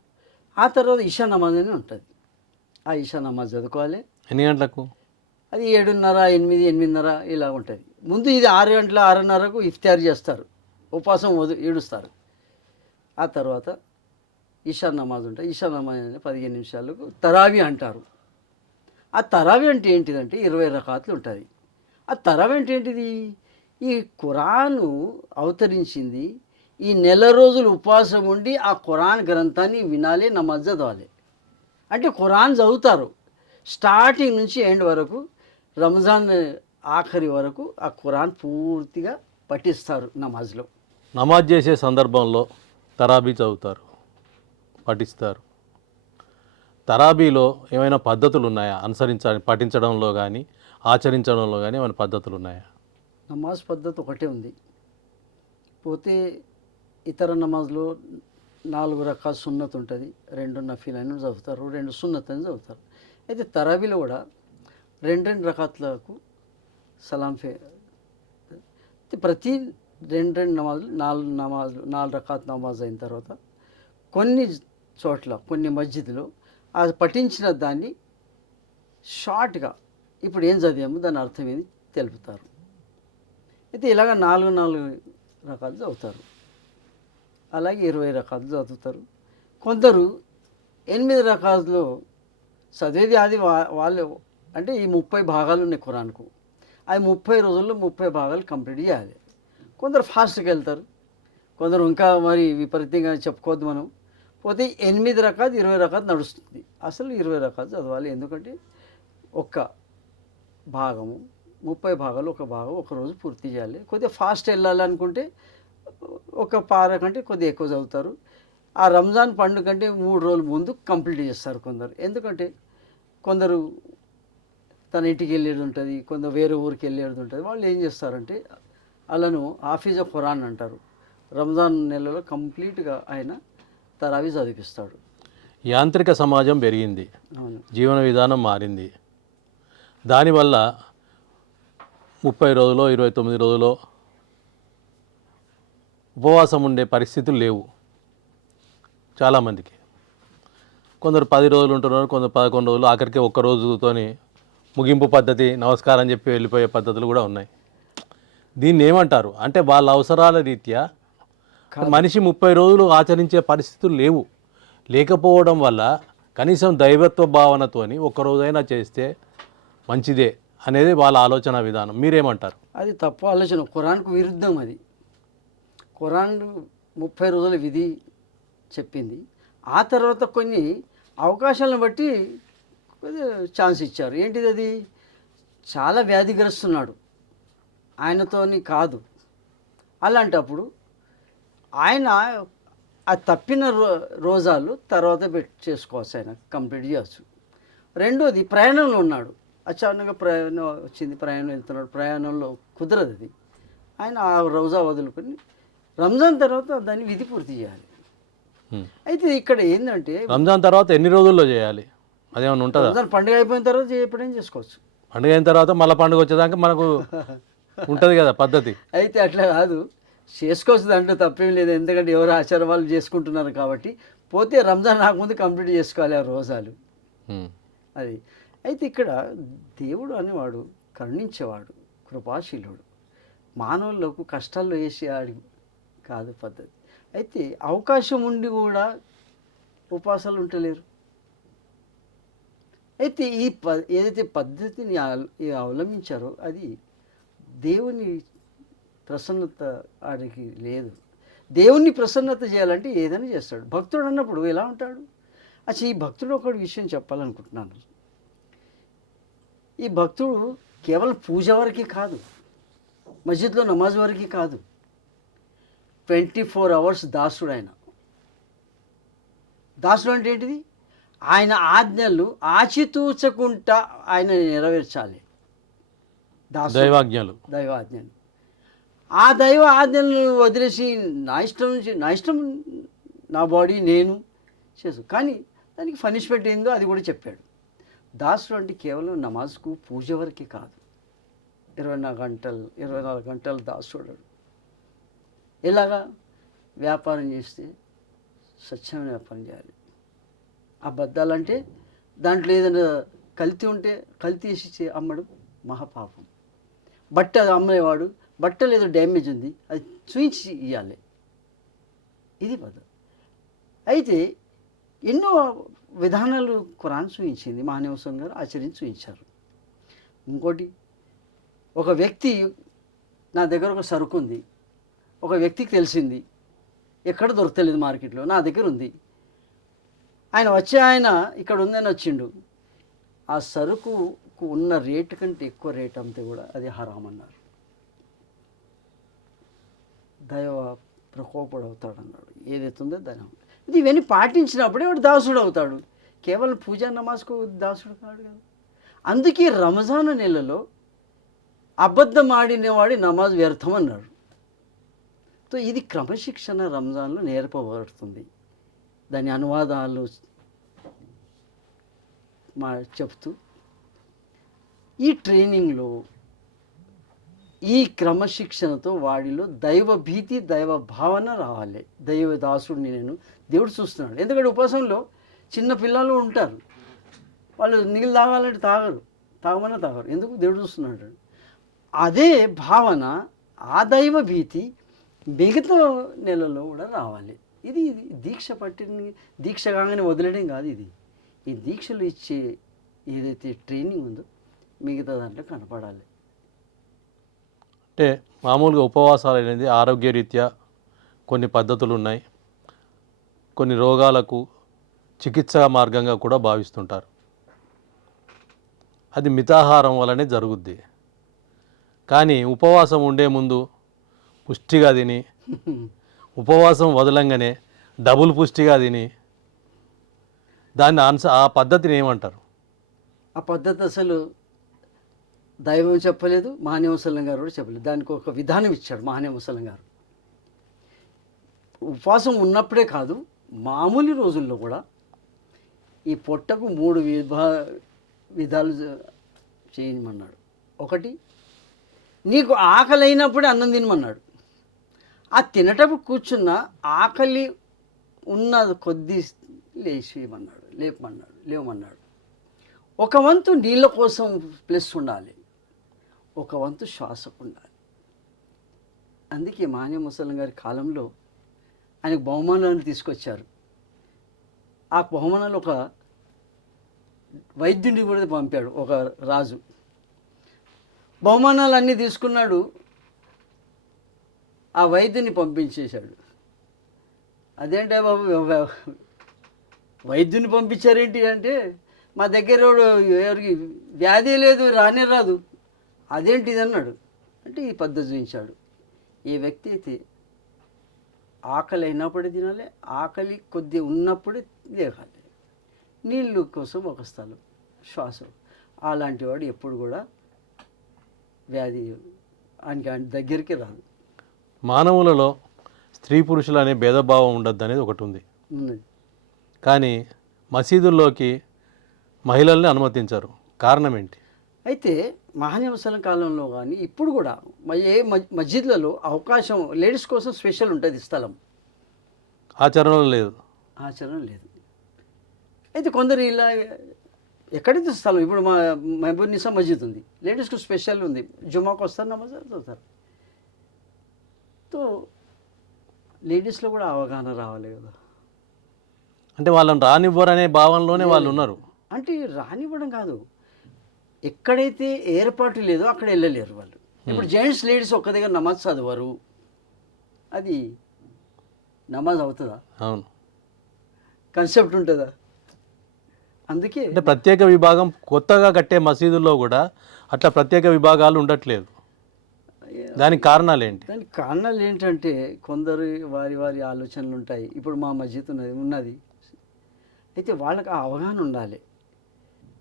ఆ తర్వాత ఇషా నమాజ్ అని ఉంటుంది. ఆ ఇషా నమాజ్ చదువుకోవాలి. ఎన్ని గంటలకు? అది 7:30, 8, 8:30 ఇలా ఉంటుంది. ముందు ఇది 6 గంటల 6:30కు ఇఫ్తార్ చేస్తారు, ఉపవాసం ఏడుస్తారు. ఆ తర్వాత ఇషా నమాజ్ ఉంటుంది. ఇషా నమాజ్ అంటే 15 నిమిషాలకు తరావీ అంటారు. ఆ తరావీ అంటే ఏంటిదంటే 20 రకాతులు ఉంటుంది. ఆ తరావీ అంటే ఏంటిది? ఈ ఖురాను అవతరించింది, ఈ నెల రోజులు ఉపవాసం ఉండి ఆ ఖురాన్ గ్రంథాన్ని వినాలి, నమాజ్ చదవాలి. అంటే ఖురాన్ చదువుతారు స్టార్టింగ్ నుంచి ఎండ్ వరకు, రంజాన్ ఆఖరి వరకు ఆ ఖురాన్ పూర్తిగా పఠిస్తారు నమాజ్లో. నమాజ్ చేసే సందర్భంలో తరాబీ చదువుతారు, పఠిస్తారు. తరాబీలో ఏమైనా పద్ధతులు ఉన్నాయా? పఠించడంలో కానీ ఆచరించడంలో కానీ ఏమైనా పద్ధతులు ఉన్నాయా? నమాజ్ పద్ధతి ఒకటే ఉంది. పోతే ఇతర నమాజ్లో 4 రకాల సున్నత్ ఉంటుంది, 2 నఫీల్ అని చదువుతారు, 2 సున్నత్ అని చదువుతారు. అయితే తరాబీలో కూడా 2 రకాతులకు సలాం ప్రతి 2 నమాజులు 4 రకాత్ నమాజ్ అయిన తర్వాత కొన్ని చోట్ల కొన్ని మస్జిద్లో ఆ పఠించిన దాన్ని షార్ట్గా ఇప్పుడు ఏం చదివాము దాని అర్థం ఏది తెలుపుతారు. అయితే ఇలాగ 4 రకాలు చదువుతారు. అలాగే 20 రకాలు చదువుతారు. కొందరు 8 రకాల్లో చదివేది అది వాళ్ళు అంటే ఈ 30 భాగాలు ఉన్నాయి ఖురాన్కు, అవి 30 రోజుల్లో 30 భాగాలు కంప్లీట్ చేయాలి. కొందరు ఫాస్ట్గా వెళ్తారు, కొందరు ఇంకా మరి విపరీతంగా చెప్పుకోవద్దు మనం. పోతే 8 రకాలు 20 రకాలు నడుస్తుంది. అసలు 20 రకాలు చదవాలి, ఎందుకంటే ఒక్క భాగము 30 భాగాలు ఒక భాగం ఒకరోజు పూర్తి చేయాలి. కొద్దిగా ఫాస్ట్ వెళ్ళాలనుకుంటే ఒక పార కంటే కొద్దిగా ఎక్కువ చదువుతారు. ఆ రంజాన్ పండుగ కంటే 3 రోజుల ముందు కంప్లీట్ చేస్తారు కొందరు. ఎందుకంటే కొందరు తన ఇంటికి వెళ్ళేది ఉంటుంది, కొందరు వేరే ఊరికి వెళ్ళేది ఉంటుంది. వాళ్ళు ఏం చేస్తారంటే వాళ్ళను హాఫీజ్ ఖురాన్ అంటారు. రంజాన్ నెలలో కంప్లీట్గా ఆయన తరావీ చదివిస్తాడు. యాంత్రిక సమాజం పెరిగింది, జీవన విధానం మారింది. దానివల్ల 30 రోజులో 29 రోజులో ఉపవాసం ఉండే పరిస్థితులు లేవు చాలామందికి. కొందరు 10 రోజులు ఉంటున్నారు, కొందరు 11 రోజులు, ఆఖరికి ఒక్క రోజుతోని ముగింపు పద్ధతి, నమస్కారం చెప్పి వెళ్ళిపోయే పద్ధతులు కూడా ఉన్నాయి. దీన్ని ఏమంటారు అంటే వాళ్ళ అవసరాల రీత్యా మనిషి 30 రోజులు ఆచరించే పరిస్థితులు లేకపోవడం వల్ల కనీసం దైవత్వ భావనతోని ఒక్కరోజైనా చేస్తే మంచిదే అనేది వాళ్ళ ఆలోచన విధానం. మీరేమంటారు? అది తప్పు ఆలోచన, ఖురాన్కు విరుద్ధం అది. ఖురాన్ 30 రోజుల విధి చెప్పింది. ఆ తర్వాత కొన్ని అవకాశాలను బట్టి ఛాన్స్ ఇచ్చారు. ఏంటిది అది? చాలా వ్యాధిగ్రస్తున్నాడు, ఆయనతోని కాదు. అలాంటప్పుడు ఆయన ఆ తప్పిన రోజాలు తర్వాత చేసుకోవచ్చు, ఆయన కంప్లీట్ చేయవచ్చు. రెండోది ప్రయాణంలో ఉన్నాడు, అచానక ప్రయాణం వచ్చింది, ప్రయాణం వెళ్తున్నాడు, ప్రయాణంలో కుదరదు అది, ఆయన ఆ రోజా వదులుకొని రంజాన్ తర్వాత దాన్ని విధి పూర్తి చేయాలి. అయితే ఇక్కడ ఏంటంటే రంజాన్ తర్వాత ఎన్ని రోజుల్లో చేయాలి అదేమన్నా ఉంటుందా? రంజాన్ పండుగ అయిపోయిన తర్వాత ఎప్పుడైనా చేసుకోవచ్చు. పండుగ అయిన తర్వాత మళ్ళీ పండుగ వచ్చేదాకా మనకు ఉంటుంది కదా పద్ధతి. అయితే అట్లా కాదు, చేసుకోవచ్చు, దాంట్లో తప్పేం లేదు. ఎందుకంటే ఎవరు ఆచారం వాళ్ళు చేసుకుంటున్నారు కాబట్టి. పోతే రంజాన్ రాకముందు కంప్లీట్ చేసుకోవాలి ఆ రోజాలు, అది. అయితే ఇక్కడ దేవుడు అనేవాడు కరుణించేవాడు, కృపాశీలుడు, మానవులకు కష్టాల్లో వేసేవాడు కాదు పద్ధతి. అయితే అవకాశం ఉండి కూడా ఉపవాసాలు ఉంటలేరు. అయితే ఏదైతే పద్ధతిని అవలంబించారో అది దేవుని ప్రసన్నత ఆడికి లేదు. దేవుణ్ణి ప్రసన్నత చేయాలంటే ఏదైనా చేస్తాడు. భక్తుడు అన్నప్పుడు ఎలా ఉంటాడు? అసలు ఈ భక్తుడు ఒకటి విషయం చెప్పాలనుకుంటున్నాను. ఈ భక్తుడు కేవలం పూజ వరకే కాదు, మస్జిద్లో నమాజ్ వరకే కాదు, 24 hours దాసుడు ఆయన. దాసుడు అంటే ఏంటిది? ఆయన ఆజ్ఞలు ఆచితూచకుంటా ఆయన నెరవేర్చాలి. దైవాజ్ఞలు. దైవాజ్ఞలు. ఆ దైవ ఆజ్ఞలను వదిలేసి నా ఇష్టం నా బాడీ నేను చేసు. కానీ దానికి పనిష్మెంట్ ఏందో అది కూడా చెప్పాడు. దాసుడు అంటే కేవలం నమాజ్కు పూజ వరకే కాదు, 24 గంటలు దాసుడు. ఎలాగా? వ్యాపారం చేస్తే స్వచ్ఛమైన వ్యాపారం చేయాలి. అబద్ధాలంటే దాంట్లో ఏదైనా కల్తీ ఉంటే కల్తీ వేసి అమ్మడం మహాపాపం. బట్ట అమ్మేవాడు బట్టలు ఏదో డ్యామేజ్ ఉంది అది చూయించి ఇవ్వాలి. ఇది పద్ధతి. అయితే ఎన్నో విధానాలు ఖురాన్ చూయించింది, మహానివసం గారు ఆచరించి చూయించారు. ఇంకోటి, ఒక వ్యక్తి నా దగ్గర ఒక సరుకు ఉంది, ఒక వ్యక్తికి తెలిసింది, ఎక్కడ దొరకలేదు మార్కెట్లో, నా దగ్గర ఉంది, ఆయన ఇక్కడ ఉందని వచ్చిండు, ఆ సరుకుకు ఉన్న రేటు కంటే ఎక్కువ రేట్ అమ్మితే కూడా అది హరాం అన్నారు. దైవ ప్రకోపుడు అవుతాడు అన్నాడు. ఏదైతే ఉందో దాని ఇది ఇవన్నీ పాటించినప్పుడే వాడు దాసుడు అవుతాడు. కేవలం పూజా నమాజ్కు దాసుడు కాడు కదా. అందుకే రంజాన్ నెలలో అబద్ధం ఆడినవాడి నమాజ్ వ్యర్థం అన్నాడు. సో ఇది క్రమశిక్షణ రంజాన్లో నేర్పబడుతుంది. దాని అనువాదాలు చెప్తూ ఈ ట్రైనింగ్లో ఈ క్రమశిక్షణతో వాడిలో దైవ భీతి దైవ భావన రావాలి. దైవ దాసుడిని నేను దేవుడు చూస్తున్నాడు. ఎందుకంటే ఉపవాసంలో చిన్న పిల్లలు ఉంటారు, వాళ్ళు నీళ్ళు తాగాలంటే తాగమన్నా తాగరు. ఎందుకు? దేవుడు చూస్తున్నాడు. అదే భావన, ఆ దైవ భీతి మిగతా నెలలో కూడా రావాలి. ఇది దీక్ష దీక్ష కాగానే వదిలేయడం కాదు. ఈ దీక్షలు ఇచ్చే ఏదైతే ట్రైనింగ్ ఉందో మిగతా దాంట్లో కనపడాలి. అంటే మామూలుగా ఉపవాసాలు అనేది ఆరోగ్యరీత్యా కొన్ని పద్ధతులు ఉన్నాయి, కొన్ని రోగాలకు చికిత్సా మార్గంగా కూడా భావిస్తుంటారు. అది మితాహారం వల్లనే జరుగుద్ది. కానీ ఉపవాసం ఉండే ముందు పుష్టిగా తిని ఉపవాసం వదలంగానే డబుల్ పుష్టిగా తిని దాన్ని ఆ పద్ధతిని ఏమంటారు? ఆ పద్ధతి అసలు దైవం చెప్పలేదు, మహానివసలం గారు కూడా చెప్పలేదు. దానికి ఒక విధానం ఇచ్చాడు మహానివసలం గారు. ఉపవాసం ఉన్నప్పుడే కాదు, మామూలు రోజుల్లో కూడా ఈ పొట్టకు 3 విధాలు చేయమన్నాడు. ఒకటి, నీకు ఆకలి అయినప్పుడే అన్నం తినమన్నాడు. ఆ తినటప్పుడు కూర్చున్న ఆకలి ఉన్న కొద్దీ లేవమన్నాడు. ఒక వంతు నీళ్ళ కోసం ప్లస్ ఉండాలి, ఒక వంతు శ్వాసకు ఉండాలి. అందుకే మాన్య ముసలం గారి కాలంలో ఆయనకు బహుమానాలు తీసుకొచ్చారు. ఆ బహుమానాలు ఒక వైద్యుడిని కూడా పంపాడు ఒక రాజు. బహుమానాలు అన్నీ తీసుకున్నాడు, ఆ వైద్యుని పంపించేశాడు. అదేంటే బాబు వైద్యుని పంపించారేంటి అంటే, మా దగ్గర ఎవరికి వ్యాధి లేదు, రానే రాదు, అదేంటిది అన్నాడు. అంటే ఈ పద్ధతి చూపించాడు. ఏ వ్యక్తి అయితే ఆకలి అయినప్పుడే తినాలి, ఆకలి కొద్దిగా ఉన్నప్పుడే లేవాలి, నీళ్ళు కోసం ఒక స్థలం, శ్వాస, అలాంటి వాడు ఎప్పుడు కూడా వ్యాధి ఆయన దగ్గరికి రాదు. మానవులలో స్త్రీ పురుషులు అనే భేదభావం ఉండద్దు అనేది ఒకటి ఉంది. కానీ మసీదుల్లోకి మహిళల్ని అనుమతించారు. కారణం ఏంటి? అయితే మహానివసలం కాలంలో కానీ ఇప్పుడు కూడా మస్జిద్లలో అవకాశం లేడీస్ కోసం స్పెషల్ ఉంటుంది స్థలం. ఆచరణలో లేదు. అయితే కొందరు ఇలా ఎక్కడైతే స్థలం, ఇప్పుడు మా మహబూబ్ నిసా మస్జిద్ ఉంది, లేడీస్కు స్పెషల్ ఉంది, జుమాకు వస్తారు, నమాజ్ చదువుతారు. తో లేడీస్లో కూడా అవగాహన రావాలి కదా. అంటే వాళ్ళని రానివ్వరనే భావనలోనే వాళ్ళు ఉన్నారు. అంటే రానివ్వడం కాదు, ఎక్కడైతే ఏర్పాటు లేదో అక్కడ వెళ్ళలేరు వాళ్ళు. ఇప్పుడు జెంట్స్ లేడీస్ ఒక్క దగ్గర నమాజ్ చదవరు, అది నమాజ్ అవుతుందా? అవును. కన్సెప్ట్ ఉంటుందా? అందుకే అంటే ప్రత్యేక విభాగం కొత్తగా కట్టే మసీదుల్లో కూడా అట్లా ప్రత్యేక విభాగాలు ఉండట్లేదు. దానికి కారణాలు ఏంటి? దానికి కారణాలు ఏంటంటే కొందరు వారి వారి ఆలోచనలు ఉంటాయి. ఇప్పుడు మా మస్జిద్ ఉన్నది అయితే వాళ్ళకి ఆ అవగాహన ఉండాలి.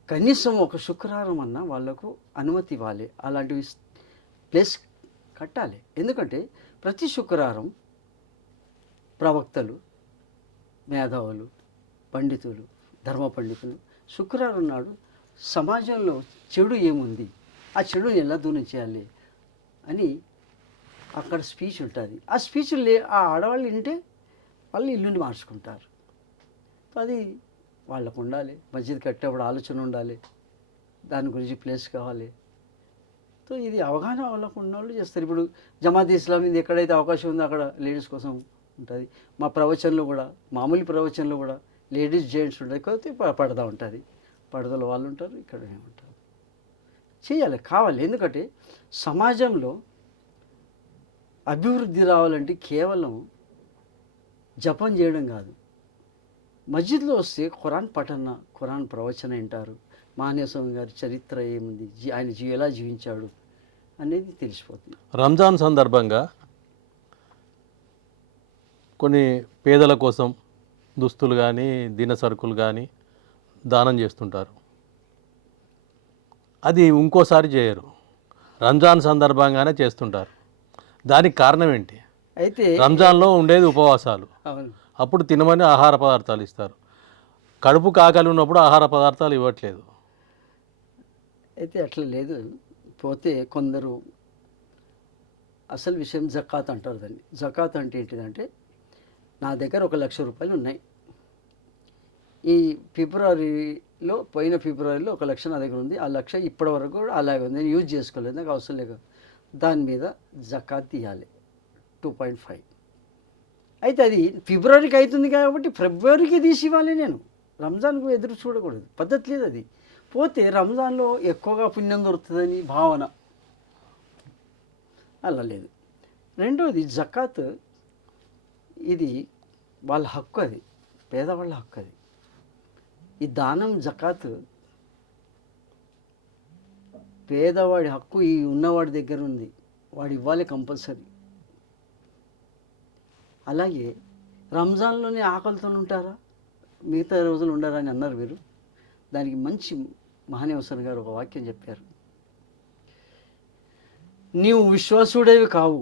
కనీసం ఒక శుక్రవారం అన్నా వాళ్ళకు అనుమతి ఇవ్వాలి, అలాంటివి ప్లేస్ కట్టాలి. ఎందుకంటే ప్రతి శుక్రవారం ప్రవక్తలు, మేధావులు, పండితులు, ధర్మ పండితులు శుక్రవారం నాడు సమాజంలో చెడు ఏముంది, ఆ చెడుని ఎలా దూరం చేయాలి అని అక్కడ స్పీచ్ ఉంటుంది. ఆ స్పీచ్ ఆ ఆడవాళ్ళు వింటే వాళ్ళు ఇల్లుని మార్చుకుంటారు. అది వాళ్ళకు ఉండాలి. మస్జిద్ కట్టేప్పుడు ఆలోచన ఉండాలి, దాని గురించి ప్లేస్ కావాలి. సో ఇది అవగాహన వాళ్ళకు ఉన్న వాళ్ళు చేస్తారు. ఇప్పుడు జమాత్ ఇస్లామీ ఎక్కడైతే అవకాశం ఉందో అక్కడ లేడీస్ కోసం ఉంటుంది. మా ప్రవచనంలో కూడా, మామూలు ప్రవచనంలో కూడా లేడీస్ జెంట్స్ ఉంటుంది. కాకపోతే పడదా ఉంటుంది, పడదలో వాళ్ళు ఉంటారు, ఇక్కడ ఉంటారు. చేయాలి, కావాలి. ఎందుకంటే సమాజంలో అభివృద్ధి రావాలంటే కేవలం జపం చేయడం కాదు. మస్జిద్లో వస్తే ఖురాన్ పఠన, ఖురాన్ ప్రవచన వింటారు. మహనీయ స్వామి గారి చరిత్ర ఏముంది, ఆయన ఎలా జీవించాడు అనేది తెలిసిపోతుంది. రంజాన్ సందర్భంగా కొన్ని పేదల కోసం దుస్తులు కానీ దిన సరుకులు కానీ దానం చేస్తుంటారు. అది ఇంకోసారి చేయరు, రంజాన్ సందర్భంగానే చేస్తుంటారు. దానికి కారణం ఏంటి? అయితే రంజాన్లో ఉండేది ఉపవాసాలు, అవును, అప్పుడు తినమని ఆహార పదార్థాలు ఇస్తారు. కడుపు కాకలి ఉన్నప్పుడు ఆహార పదార్థాలు ఇవ్వట్లేదు. అయితే అట్లా లేదు. పోతే కొందరు అసలు విషయం జకాత్ అంటారు దాన్ని. జకాత్ అంటే ఏంటిదంటే, నా దగ్గర 1,00,000 రూపాయలు ఉన్నాయి, ఈ ఫిబ్రవరిలో, పోయిన ఫిబ్రవరిలో 1,00,000 నా దగ్గర ఉంది, ఆ 1,00,000 ఇప్పటి వరకు కూడా అలాగే ఉంది, నేను యూజ్ చేసుకోలేదు, నాకు అవసరం లేదు, దాని మీద జకాత్ తీయాలి 2.5. అయితే అది ఫిబ్రవరికి అవుతుంది కాబట్టి ఫిబ్రవరికి తీసి ఇవ్వాలి. నేను రంజాన్కు ఎదురు చూడకూడదు, పద్ధతి లేదు అది. పోతే రంజాన్లో ఎక్కువగా పుణ్యం దొరుకుతుందని భావన, అలా లేదు. రెండోది జకాత్, ఇది వాళ్ళ హక్కు, అది పేదవాళ్ళ హక్కు. అది ఈ దానం జకాత్ పేదవాడి హక్కు, ఈ ఉన్నవాడి దగ్గర ఉంది, వాడు ఇవ్వాలి కంపల్సరీ. అలాగే రంజాన్లోనే ఆకలితో ఉంటారా, మిగతా రోజులు ఉండరా అని అన్నారు మీరు. దానికి మంచి మహనీయ హుస్సేన్ గారు ఒక వాక్యం చెప్పారు. నీవు విశ్వాసుడేవి కావు,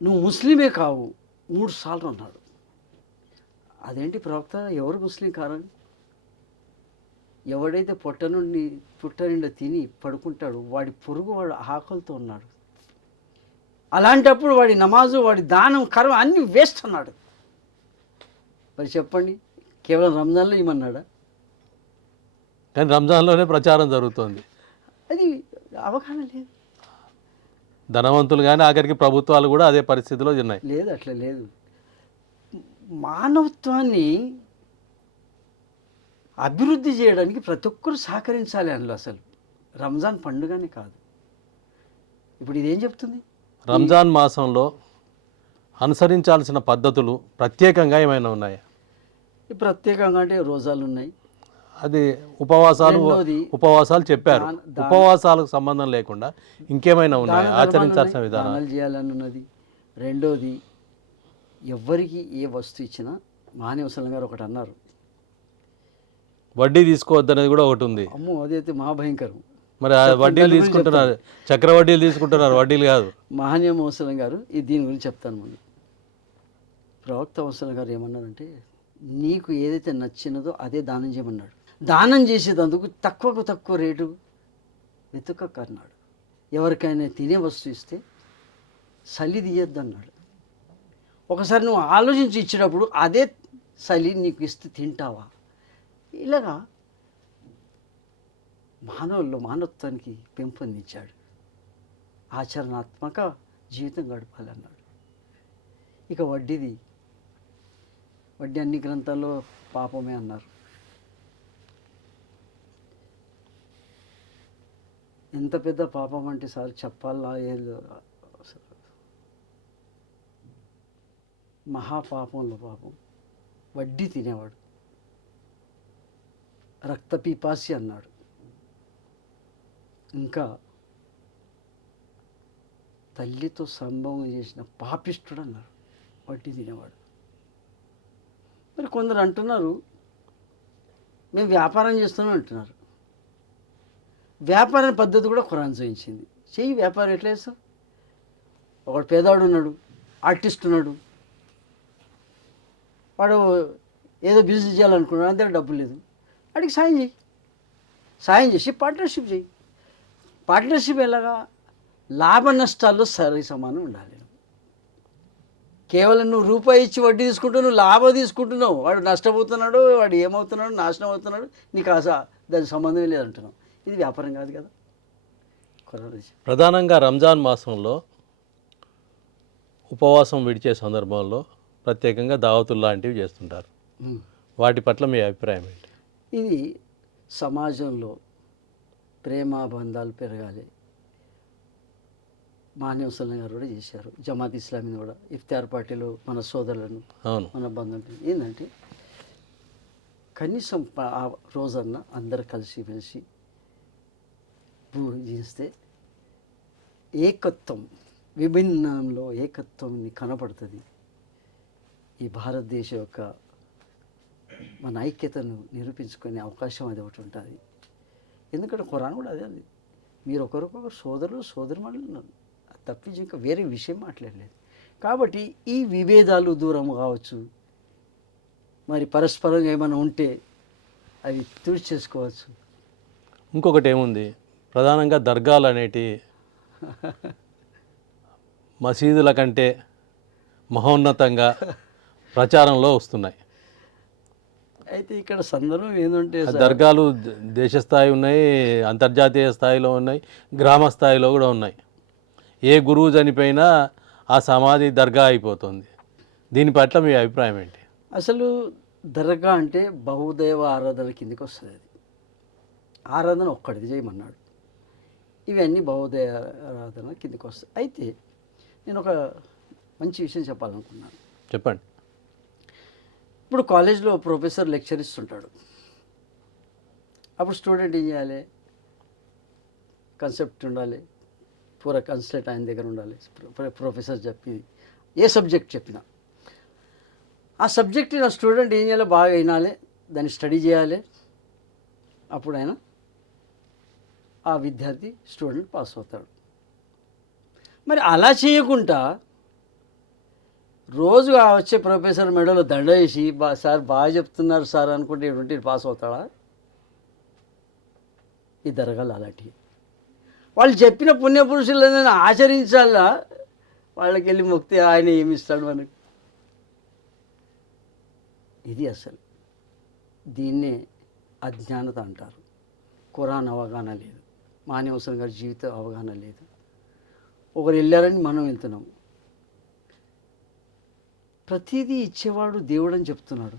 నువ్వు ముస్లిమే కావు 3 సార్లు అన్నాడు. అదేంటి ప్రవక్త, ఎవరు ముస్లిం కారని? ఎవడైతే పుట్ట నిండా తిని పడుకుంటాడు, వాడి పొరుగు వాడు ఆకలితో ఉన్నాడు. అలాంటప్పుడు వాడి నమాజు, వాడి దానం, కర్మ అన్నీ వేస్ట్ అన్నాడు. మరి చెప్పండి, కేవలం రంజాన్లో ఇమ్మన్నాడా? కానీ రంజాన్లోనే ప్రచారం జరుగుతుంది. అది అవగాహన లేదు. ధనవంతులు కానీ ఆఖరికి ప్రభుత్వాలు కూడా అదే పరిస్థితిలో ఉన్నాయి. లేదు, అట్లా లేదు. మానవత్వాన్ని అభివృద్ధి చేయడానికి ప్రతి ఒక్కరు సహకరించాలి అందులో. అసలు రంజాన్ పండుగనే కాదు. ఇప్పుడు ఇదేం చెప్తుంది? రంజాన్ మాసంలో అనుసరించాల్సిన పద్ధతులు ప్రత్యేకంగా ఏమైనా ఉన్నాయా? ప్రత్యేకంగా అంటే రోజాలు ఉన్నాయి, అది ఉపవాసాలు చెప్పారు. ఉపవాసాలకు సంబంధం లేకుండా ఇంకేమైనా ఉన్నాయా ఆచరించాల్సిన విధానం? దానాలు చేయాలని ఉన్నది. రెండోది, ఎవ్వరికి ఏ వస్తువు ఇచ్చినా మహనీయ హుస్సేన్ గారు ఒకటి అన్నారు, వడ్డీ తీసుకోవద్దనేది కూడా ఒకటి ఉంది. అమ్మో, అదైతే మహాభయంకరం. మరి ఆ వడ్డీలు తీసుకుంటున్నారు, చక్ర వడ్డీలు తీసుకుంటున్నారు, వడ్డీలు కాదు. మహనీయ హుస్సేన్ గారు దీని గురించి చెప్తాను. ముందు ప్రవక్త హుస్సేన్ గారు ఏమన్నారంటే, నీకు ఏదైతే నచ్చినదో అదే దానం చేయమన్నాడు. దానం చేసేటందుకు తక్కువ రేటు వెతుకన్నాడు. ఎవరికైనా తినే వస్తువు ఇస్తే సలి తీయద్దు అన్నాడు. ఒకసారి నువ్వు ఆలోచించి ఇచ్చేటప్పుడు అదే సలి నీకు ఇస్తే తింటావా? ఇలాగా మానవత్వానికి పెంపొందించాడు. ఆచరణాత్మక జీవితం గడపాలన్నాడు. ఇక వడ్డీది, వడ్డీ అన్ని గ్రంథాల్లో పాపమే అన్నారు. ఎంత పెద్ద పాపం అంటే సార్ చెప్పాలా ఏదో అసలు మహాపాపంలో పాపం. వడ్డీ తినేవాడు, రక్తపీపాసి అన్నాడు, ఇంకా తల్లితో సంభోగం చేసిన పాపిష్టుడు అన్నారు, వడ్డీ తినేవాడు. మరి కొందరు అంటున్నారు మేము వ్యాపారం చేస్తున్నాం అంటున్నారు. వ్యాపార పద్ధతి కూడా ఖురాన్ చూపించింది. చెయ్యి వ్యాపారం ఎట్లా చేస్తావు? ఒకడు పేదవాడు ఉన్నాడు, ఆర్టిస్ట్ ఉన్నాడు, వాడు ఏదో బిజినెస్ చేయాలనుకున్నాడు, అంతే డబ్బు లేదు, వాడికి సాయం చేయి, సాయం చేసి పార్ట్నర్షిప్ చేయి. పార్ట్నర్షిప్ ఎలాగా? లాభ నష్టాల్లో సరి సమానం ఉండాలి. కేవలం నువ్వు రూపాయి ఇచ్చి వడ్డీ తీసుకుంటావు, నువ్వు లాభం తీసుకుంటున్నావు, వాడు నష్టపోతున్నాడు, వాడు ఏమవుతున్నాడు, నాశనం అవుతున్నాడు, నీకు దానికి సంబంధం లేదంటున్నావు. ఇది వ్యాపారం కాదు కదా. ప్రధానంగా రంజాన్ మాసంలో ఉపవాసం విడిచే సందర్భంలో ప్రత్యేకంగా దావతులు లాంటివి చేస్తుంటారు. వాటి పట్ల మీ అభిప్రాయం ఏంటి? ఇది సమాజంలో ప్రేమాబంధాలు పెరగాలి. మాన్య ముసలిం గారు కూడా చేశారు, జమాత్ ఇస్లామీని కూడా, ఇఫ్తార్ పార్టీలో మన సోదరులను, మన బంధువులు ఏంటంటే కనీసం ఆ రోజన్నా అందరు కలిసి మెలిసి పూజిస్తే ఏకత్వం, విభిన్నంలో ఏకత్వం కనపడుతుంది. ఈ భారతదేశం యొక్క మన ఐక్యతను నిరూపించుకునే అవకాశం అది ఒకటి ఉంటుంది. ఎందుకంటే ఖురాన్ కూడా అదే ఉంది, మీరు ఒకరికొకరు సోదరులు సోదరిమణులు ఉన్నారు, తప్పించి ఇంకా వేరే విషయం మాట్లాడలేదు. కాబట్టి ఈ విభేదాలు దూరం కావచ్చు, మరి పరస్పరంగా ఏమైనా ఉంటే అవి తుడిచేసుకోవచ్చు. ఇంకొకటి ఏముంది, ప్రధానంగా దర్గాలు అనేటి మసీదుల కంటే మహోన్నతంగా ప్రచారంలో వస్తున్నాయి. అయితే ఇక్కడ సందర్భం ఏంటంటే దర్గాలు దేశ స్థాయి ఉన్నాయి, అంతర్జాతీయ స్థాయిలో ఉన్నాయి, గ్రామ స్థాయిలో కూడా ఉన్నాయి. ఏ గురువు చనిపోయినా ఆ సమాధి దర్గా అయిపోతుంది. దీని పట్ల మీ అభిప్రాయం ఏంటి? అసలు దర్గా అంటే బహుదైవ ఆరాధన కిందకి వస్తుంది. అది ఆరాధన ఒక్కడిది చేయమన్నాడు, ఇవన్నీ బహుదైవ ఆరాధన కిందకి వస్తాయి. అయితే నేను ఒక మంచి విషయం చెప్పాలనుకున్నాను. చెప్పండి. ఇప్పుడు కాలేజ్లో ప్రొఫెసర్ లెక్చర్ ఇస్తుంటాడు, అప్పుడు స్టూడెంట్ ఏం చేయాలి? కన్సెప్ట్ ఉండాలి, పూర కన్సెప్ట్ ఆయన దగ్గర ఉండాలి. ప్రొఫెసర్ చెప్పి ఏ సబ్జెక్ట్ చెప్పినా ఆ సబ్జెక్ట్ నా స్టూడెంట్ ఏం చేయాలి? బాగా వినాలి, దాన్ని స్టడీ చేయాలి, అప్పుడు ఆయన ఆ విద్యార్థి స్టూడెంట్ పాస్ అవుతాడు. మరి అలా చేయకుండా రోజు వచ్చే ప్రొఫెసర్ మెడలో దండ వేసి సార్ బాగా చెప్తున్నారు సార్ అనుకుంటే ఇటువంటి పాస్ అవుతాడా? ఈ దరగాలు అలాంటివి. వాళ్ళు చెప్పిన పుణ్యపురుషులను ఆచరించాలా, వాళ్ళకి వెళ్ళి మొక్కితే ఆయన ఏమి ఇస్తాడు మనకు? ఇది అసలు దీన్నే అజ్ఞానత అంటారు. ఖురాన్ అవగాహన లేదు, మాన్య ముసలిం గారి జీవిత అవగాహన లేదు. ఒకరు వెళ్ళారని మనం వెళ్తున్నాము. ప్రతిదీ ఇచ్చేవాడు దేవుడు అని చెప్తున్నాడు.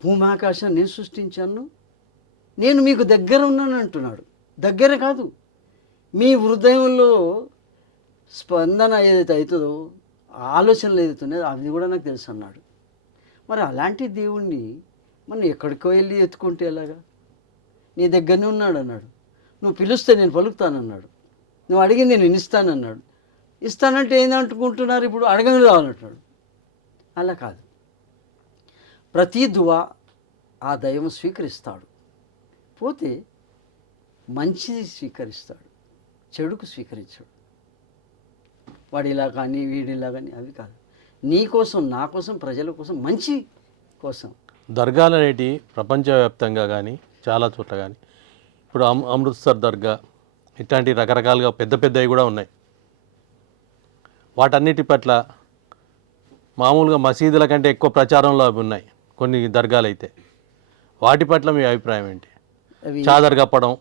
భూమాకాశం నేను సృష్టించాను, నేను మీకు దగ్గర ఉన్నాను అంటున్నాడు. దగ్గర కాదు, మీ హృదయంలో స్పందన ఏదైతే అవుతుందో, ఆలోచనలు ఏదైతున్నాయో అవి కూడా నాకు తెలుసు అన్నాడు. మరి అలాంటి దేవుణ్ణి మనం ఎక్కడికో వెళ్ళి ఎత్తుకుంటే ఎలాగా? నీ దగ్గరనే ఉన్నాడు అన్నాడు. నువ్వు పిలుస్తే నేను పలుకుతానన్నాడు. నువ్వు అడిగింది నేను ఇస్తానన్నాడు. ఇస్తానంటే ఏందంటుకుంటున్నారు ఇప్పుడు? అడగని రావాలంటున్నాడు. అలా కాదు, ప్రతి దువా ఆ దైవం స్వీకరిస్తాడు. పోతే మంచిది స్వీకరిస్తాడు, చెడుకు స్వీకరించాడు. వాడిలా కానీ వీడిలా కానీ అవి కాదు, నీ కోసం, నా కోసం, ప్రజల కోసం, మంచి కోసం. దర్గాలు అనేటి ప్రపంచవ్యాప్తంగా కానీ చాలా చోట్ల కానీ, ఇప్పుడు అమృత్సర్ దర్గా ఇట్లాంటి రకరకాలుగా పెద్ద పెద్దవి కూడా ఉన్నాయి. వాటన్నిటి పట్ల మామూలుగా మసీదుల కంటే ఎక్కువ ప్రచారంలో అవి ఉన్నాయి కొన్ని దర్గాలు అయితే. వాటి పట్ల మీ అభిప్రాయం ఏంటి? చాదర్ కప్పడం,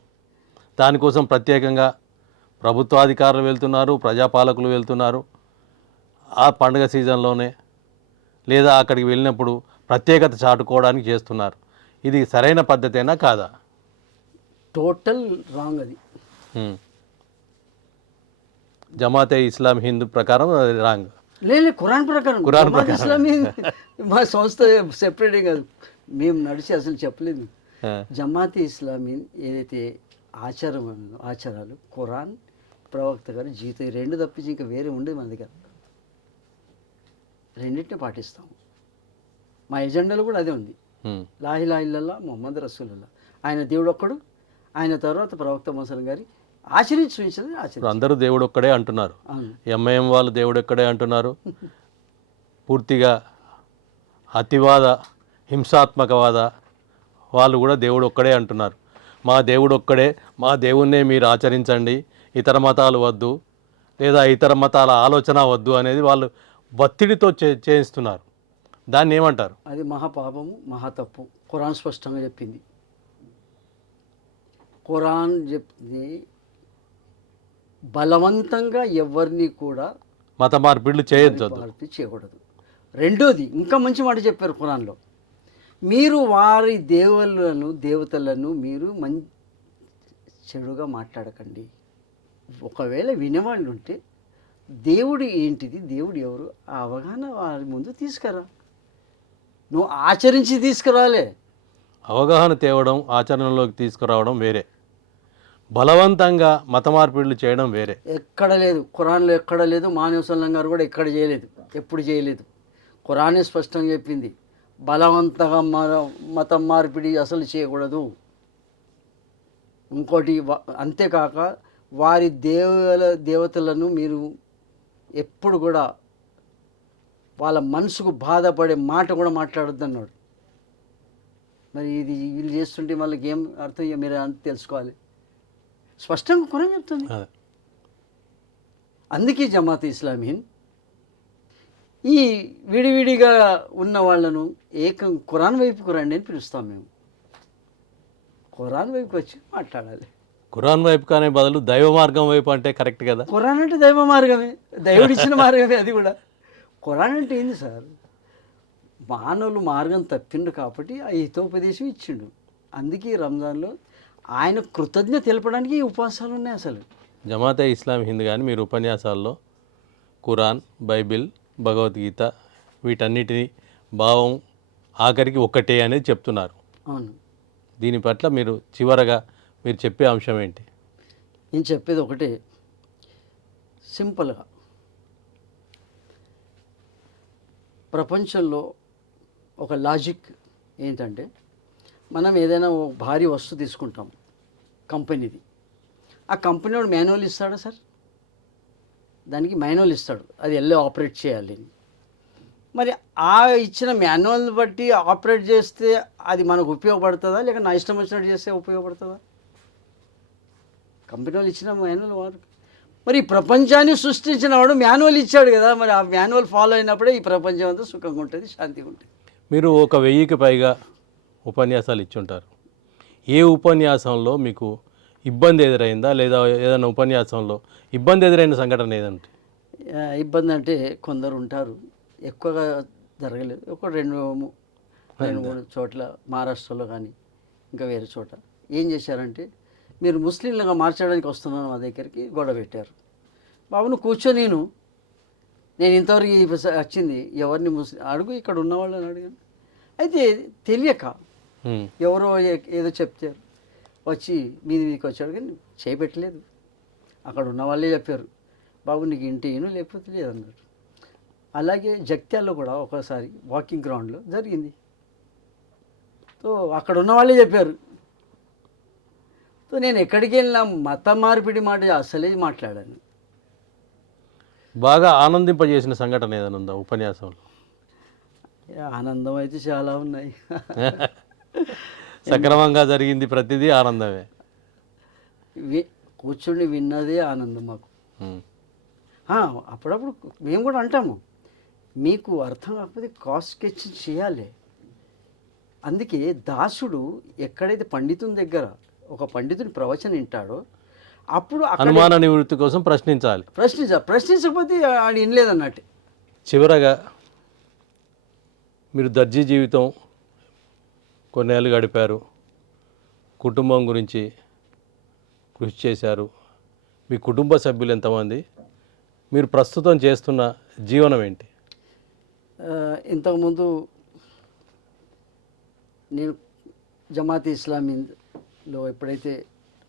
దానికోసం ప్రత్యేకంగా ప్రభుత్వాధికారులు వెళ్తున్నారు, ప్రజాపాలకులు వెళ్తున్నారు. ఆ పండుగ సీజన్లోనే లేదా అక్కడికి వెళ్ళినప్పుడు ప్రత్యేకత చాటుకోవడానికి చేస్తున్నారు. ఇది సరైన పద్ధతేనా కాదా? టోటల్ రాంగ్ అది. హ్మ్. జమాతే ఇస్లాం హిందూ ప్రకారం అది రాంగ్. లేదు ఖురాన్ ప్రకారం. ఖురాన్ జమాత్ ప్రకారం. ఇస్లామీ మా సంస్థ సెపరేటే కాదు, మేము నడిచి అసలు చెప్పలేదు. ఆ. జమాతే ఇస్లామీ ఏదైతే ఆచారం ఉందో, ఆచారాలు ఖురాన్, ప్రవక్త గారి జీవితం, ఈ రెండు తప్పించి ఇంకా వేరే ఉండేది మన దగ్గర. రెండింటిని పాటిస్తాము. మా ఎజెండాలో కూడా అదే ఉంది. హ్మ్. లా ఇలాహ ఇల్లల్లాహ్ ముహమ్మద్ రసూలుల్లాహ్. ఆయన దేవుడు ఒక్కడు, ఆయన తర్వాత ప్రవక్త మొహమ్మద్ గారి ఆచరించి చూపించదు ఇప్పుడు ఆచరించి. అందరూ దేవుడు ఒక్కడే అంటున్నారు. అవును. ఎంఐఎం వాళ్ళు దేవుడు ఒక్కడే అంటున్నారు. పూర్తిగా అతివాద హింసాత్మకవాద వాళ్ళు కూడా దేవుడు ఒక్కడే అంటున్నారు. మా దేవుడు ఒక్కడే, మా దేవుణ్ణే మీరు ఆచరించండి, ఇతర మతాలు వద్దు లేదా ఇతర మతాల ఆలోచన వద్దు అనేది వాళ్ళు ఒత్తిడితో చేయిస్తున్నారు. దాన్ని ఏమంటారు? అది మహాపాపము, మహాతప్పు. ఖురాన్ స్పష్టంగా చెప్పింది. ఖురాన్ చెప్పింది బలవంతంగా ఎవరిని కూడా మత మార్పిడులు చేయొద్దు. మార్పు చేయకూడదు. రెండోది ఇంకా మంచి మాట చెప్పారు ఖురాన్లో, మీరు వారి దేవతలను మీరు చెడుగా మాట్లాడకండి. ఒకవేళ వినేవాళ్ళు ఉంటే దేవుడు ఏంటిది, దేవుడు ఎవరు, ఆ అవగాహన వారి ముందు తీసుకురా. నువ్వు ఆచరించి తీసుకురాలే. అవగాహన తేవడం, ఆచరణలోకి తీసుకురావడం వేరే, బలవంతంగా మత మార్పిడులు చేయడం వేరే. ఎక్కడ లేదు, ఖురాన్లో ఎక్కడ లేదు. మానవ సల్లం గారు కూడా ఎక్కడ చేయలేదు, ఎప్పుడు చేయలేదు. ఖురానే స్పష్టంగా చెప్పింది బలవంతంగా మతం మార్పిడి అసలు చేయకూడదు. ఇంకోటి అంతేకాక వారి దేవతలను మీరు ఎప్పుడు కూడా వాళ్ళ మనసుకు బాధపడే మాట కూడా మాట్లాడొద్దు అన్నాడు. మరి ఇది వీళ్ళు చేస్తుంటే వాళ్ళకి ఏం అర్థం మీరు అంత తెలుసుకోవాలి. స్పష్టంగా ఖురాన్ చెప్తుంది. అందుకే జమాత్ ఇస్లామీ ఈ విడివిడిగా ఉన్న వాళ్ళను ఏకం ఖురాన్ వైపుకు రండి అని పిలుస్తాం మేము. ఖురాన్ వైపుకి వచ్చి మాట్లాడాలి. ఖురాన్ వైపు కానీ బదులు దైవ మార్గం వైపు అంటే కరెక్ట్ కదా? ఖురాన్ అంటే దైవ మార్గమే, దేవుడు ఇచ్చిన మార్గమే అది కూడా. ఖురాన్ అంటే ఏంది సార్, మానవులు మార్గం తప్పిండు కాబట్టి ఆ హితోపదేశం ఇచ్చిండు. అందుకే రంజాన్లో ఆయన కృతజ్ఞత తెలపడానికి ఈ ఉపవాసాలు ఉన్నాయి. అసలు జమాతే ఇస్లాం హింద్ కానీ మీరు ఉపన్యాసాల్లో ఖురాన్, బైబిల్, భగవద్గీత వీటన్నిటిని భావం ఆఖరికి ఒక్కటే అనేది చెప్తున్నారు. అవును. దీని పట్ల మీరు చివరగా మీరు చెప్పే అంశం ఏంటి? నేను చెప్పేది ఒకటే, సింపుల్గా ప్రపంచంలో ఒక లాజిక్ ఏంటంటే, మనం ఏదైనా ఓ భారీ వస్తువు తీసుకుంటాం కంపెనీది, ఆ కంపెనీ వాడు మాన్యువల్ ఇస్తాడా సార్? దానికి మాన్యువల్ ఇస్తాడు, అది ఎలా ఆపరేట్ చేయాలి. మరి ఆ ఇచ్చిన మాన్యువల్ బట్టి ఆపరేట్ చేస్తే అది మనకు ఉపయోగపడుతుందా, లేక నా ఇష్టం వచ్చినట్టు చేస్తే ఉపయోగపడుతుందా? కంపెనీ వాళ్ళు ఇచ్చిన మాన్యువల్ వాడు. మరి ఈ ప్రపంచాన్ని సృష్టించిన వాడు మాన్యువల్ ఇచ్చాడు కదా, మరి ఆ మాన్యువల్ ఫాలో అయినప్పుడే ఈ ప్రపంచం అంతా సుఖంగా ఉంటుంది, శాంతిగా ఉంటుంది. మీరు 1000కి పైగా ఉపన్యాసాలు ఇచ్చుంటారు. ఏ ఉపన్యాసంలో మీకు ఇబ్బంది ఎదురైందా, లేదా ఏదైనా ఉపన్యాసంలో ఇబ్బంది ఎదురైన సంఘటన ఏదంటే? ఇబ్బంది అంటే కొందరు ఉంటారు, ఎక్కువగా జరగలేదు. ఒక రెండు మూడు చోట్ల మహారాష్ట్రలో కానీ ఇంకా వేరే చోట ఏం చేశారంటే, మీరు ముస్లింలుగా మార్చడానికి వస్తున్నాను మా దగ్గరికి, గొడవ పెట్టారు. బాబు నువ్వు కూర్చో, నేను ఇంతవరకు వచ్చింది ఎవరిని అడుగు, ఇక్కడ ఉన్న వాళ్ళని అడిగాను. అయితే తెలియక ఎవరో ఏదో చెప్తారు, వచ్చి మీదికి వచ్చాడు, కానీ చేయబెట్టలేదు. అక్కడ ఉన్న వాళ్ళే చెప్పారు, బాబు నీకు ఇంటి లేకపోతే లేదన్నారు. అలాగే జగిత్యాల్లో కూడా ఒకసారి వాకింగ్ గ్రౌండ్లో జరిగింది. సో అక్కడ ఉన్న వాళ్ళే చెప్పారు. సో నేను ఎక్కడికి వెళ్ళినా మత మార్పిడి మాట అసలే మాట్లాడాను. బాగా ఆనందింపజేసిన సంఘటన ఏదైనా ఉందా ఉపన్యాసంలో? ఆనందం అయితే చాలా ఉన్నాయి. సక్రమంగా జరిగింది, ప్రతిదీ ఆనందమే. కూర్చుని విన్నదే ఆనందం మాకు. అప్పుడప్పుడు మేము కూడా అంటాము, మీకు అర్థం కాకపోతే కాస్ట్ స్కెచ్ చేయాలి. అందుకే దాసుడు ఎక్కడైతే పండితుని దగ్గర ఒక పండితుని ప్రవచనం వింటాడో అప్పుడు అనుమాన నివృత్తి కోసం ప్రశ్నించాలి. ప్రశ్నించకపోతే ఆడు వినలేదన్నట్టు. చివరగా మీరు దర్జీ జీవితం కొన్నేళ్ళు గడిపారు, కుటుంబం గురించి కృషి చేశారు. మీ కుటుంబ సభ్యులు ఎంతమంది? మీరు ప్రస్తుతం చేస్తున్న జీవనం ఏంటి? ఇంతకుముందు నేను జమాత్ ఇస్లామీలో ఎప్పుడైతే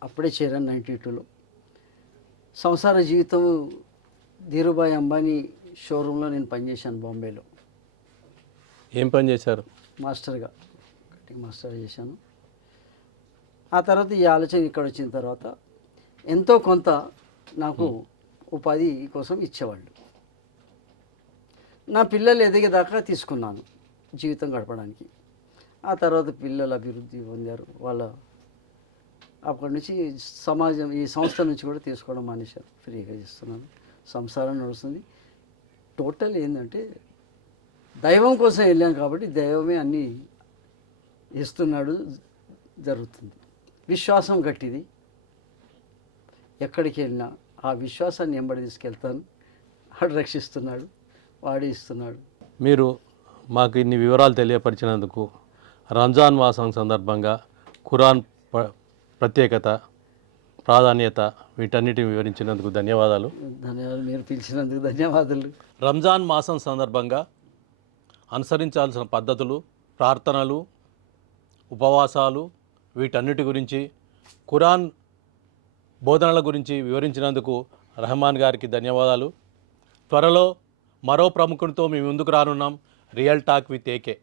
అప్పుడే చేరాను 92లో. సంసార జీవితం ధీరుభాయ్ అంబానీ షోరూంలో నేను పనిచేశాను బాంబేలో. ఏం పని చేశారు? మాస్టర్గా, కటింగ్ మాస్టర్ చేశాను. ఆ తర్వాత ఈ ఆలోచన ఇక్కడ వచ్చిన తర్వాత ఎంతో కొంత నాకు ఉపాధి కోసం ఇచ్చేవాళ్ళు. నా పిల్లలు ఎదిగేదాకా తీసుకున్నాను జీవితం గడపడానికి. ఆ తర్వాత పిల్లలు అభివృద్ధి పొందారు. వాళ్ళ అప్పటి నుంచి సమాజం ఈ సంస్థ నుంచి కూడా తీసుకోవడం మానేశారు. ఫ్రీగా చేస్తున్నాను, సంసారం నడుస్తుంది. టోటల్ ఏంటంటే దైవం కోసం వెళ్ళాను కాబట్టి దైవమే అన్నీ ఇస్తున్నాడు, జరుగుతుంది. విశ్వాసం గట్టిది. ఎక్కడికి వెళ్ళినా ఆ విశ్వాసాన్ని ఎంబడి తీసుకెళ్తాను. వాడు రక్షిస్తున్నాడు, వాడే ఇస్తున్నాడు. మీరు మాకు ఇన్ని వివరాలు తెలియపరిచినందుకు, రంజాన్ మాసం సందర్భంగా ఖురాన్ ప్రత్యేకత, ప్రాధాన్యత వీటన్నిటిని వివరించినందుకు ధన్యవాదాలు. ధన్యవాదాలు, మీరు పిలిచినందుకు ధన్యవాదాలు. రంజాన్ మాసం సందర్భంగా అనుసరించాల్సిన పద్ధతులు, ప్రార్థనలు, ఉపవాసాలు వీటన్నిటి గురించి, ఖురాన్ బోధనల గురించి వివరించినందుకు రెహమాన్ గారికి ధన్యవాదాలు. త్వరలో మరో ప్రముఖునితో మీ ముందుకు రానున్నాం. Real talk with AK.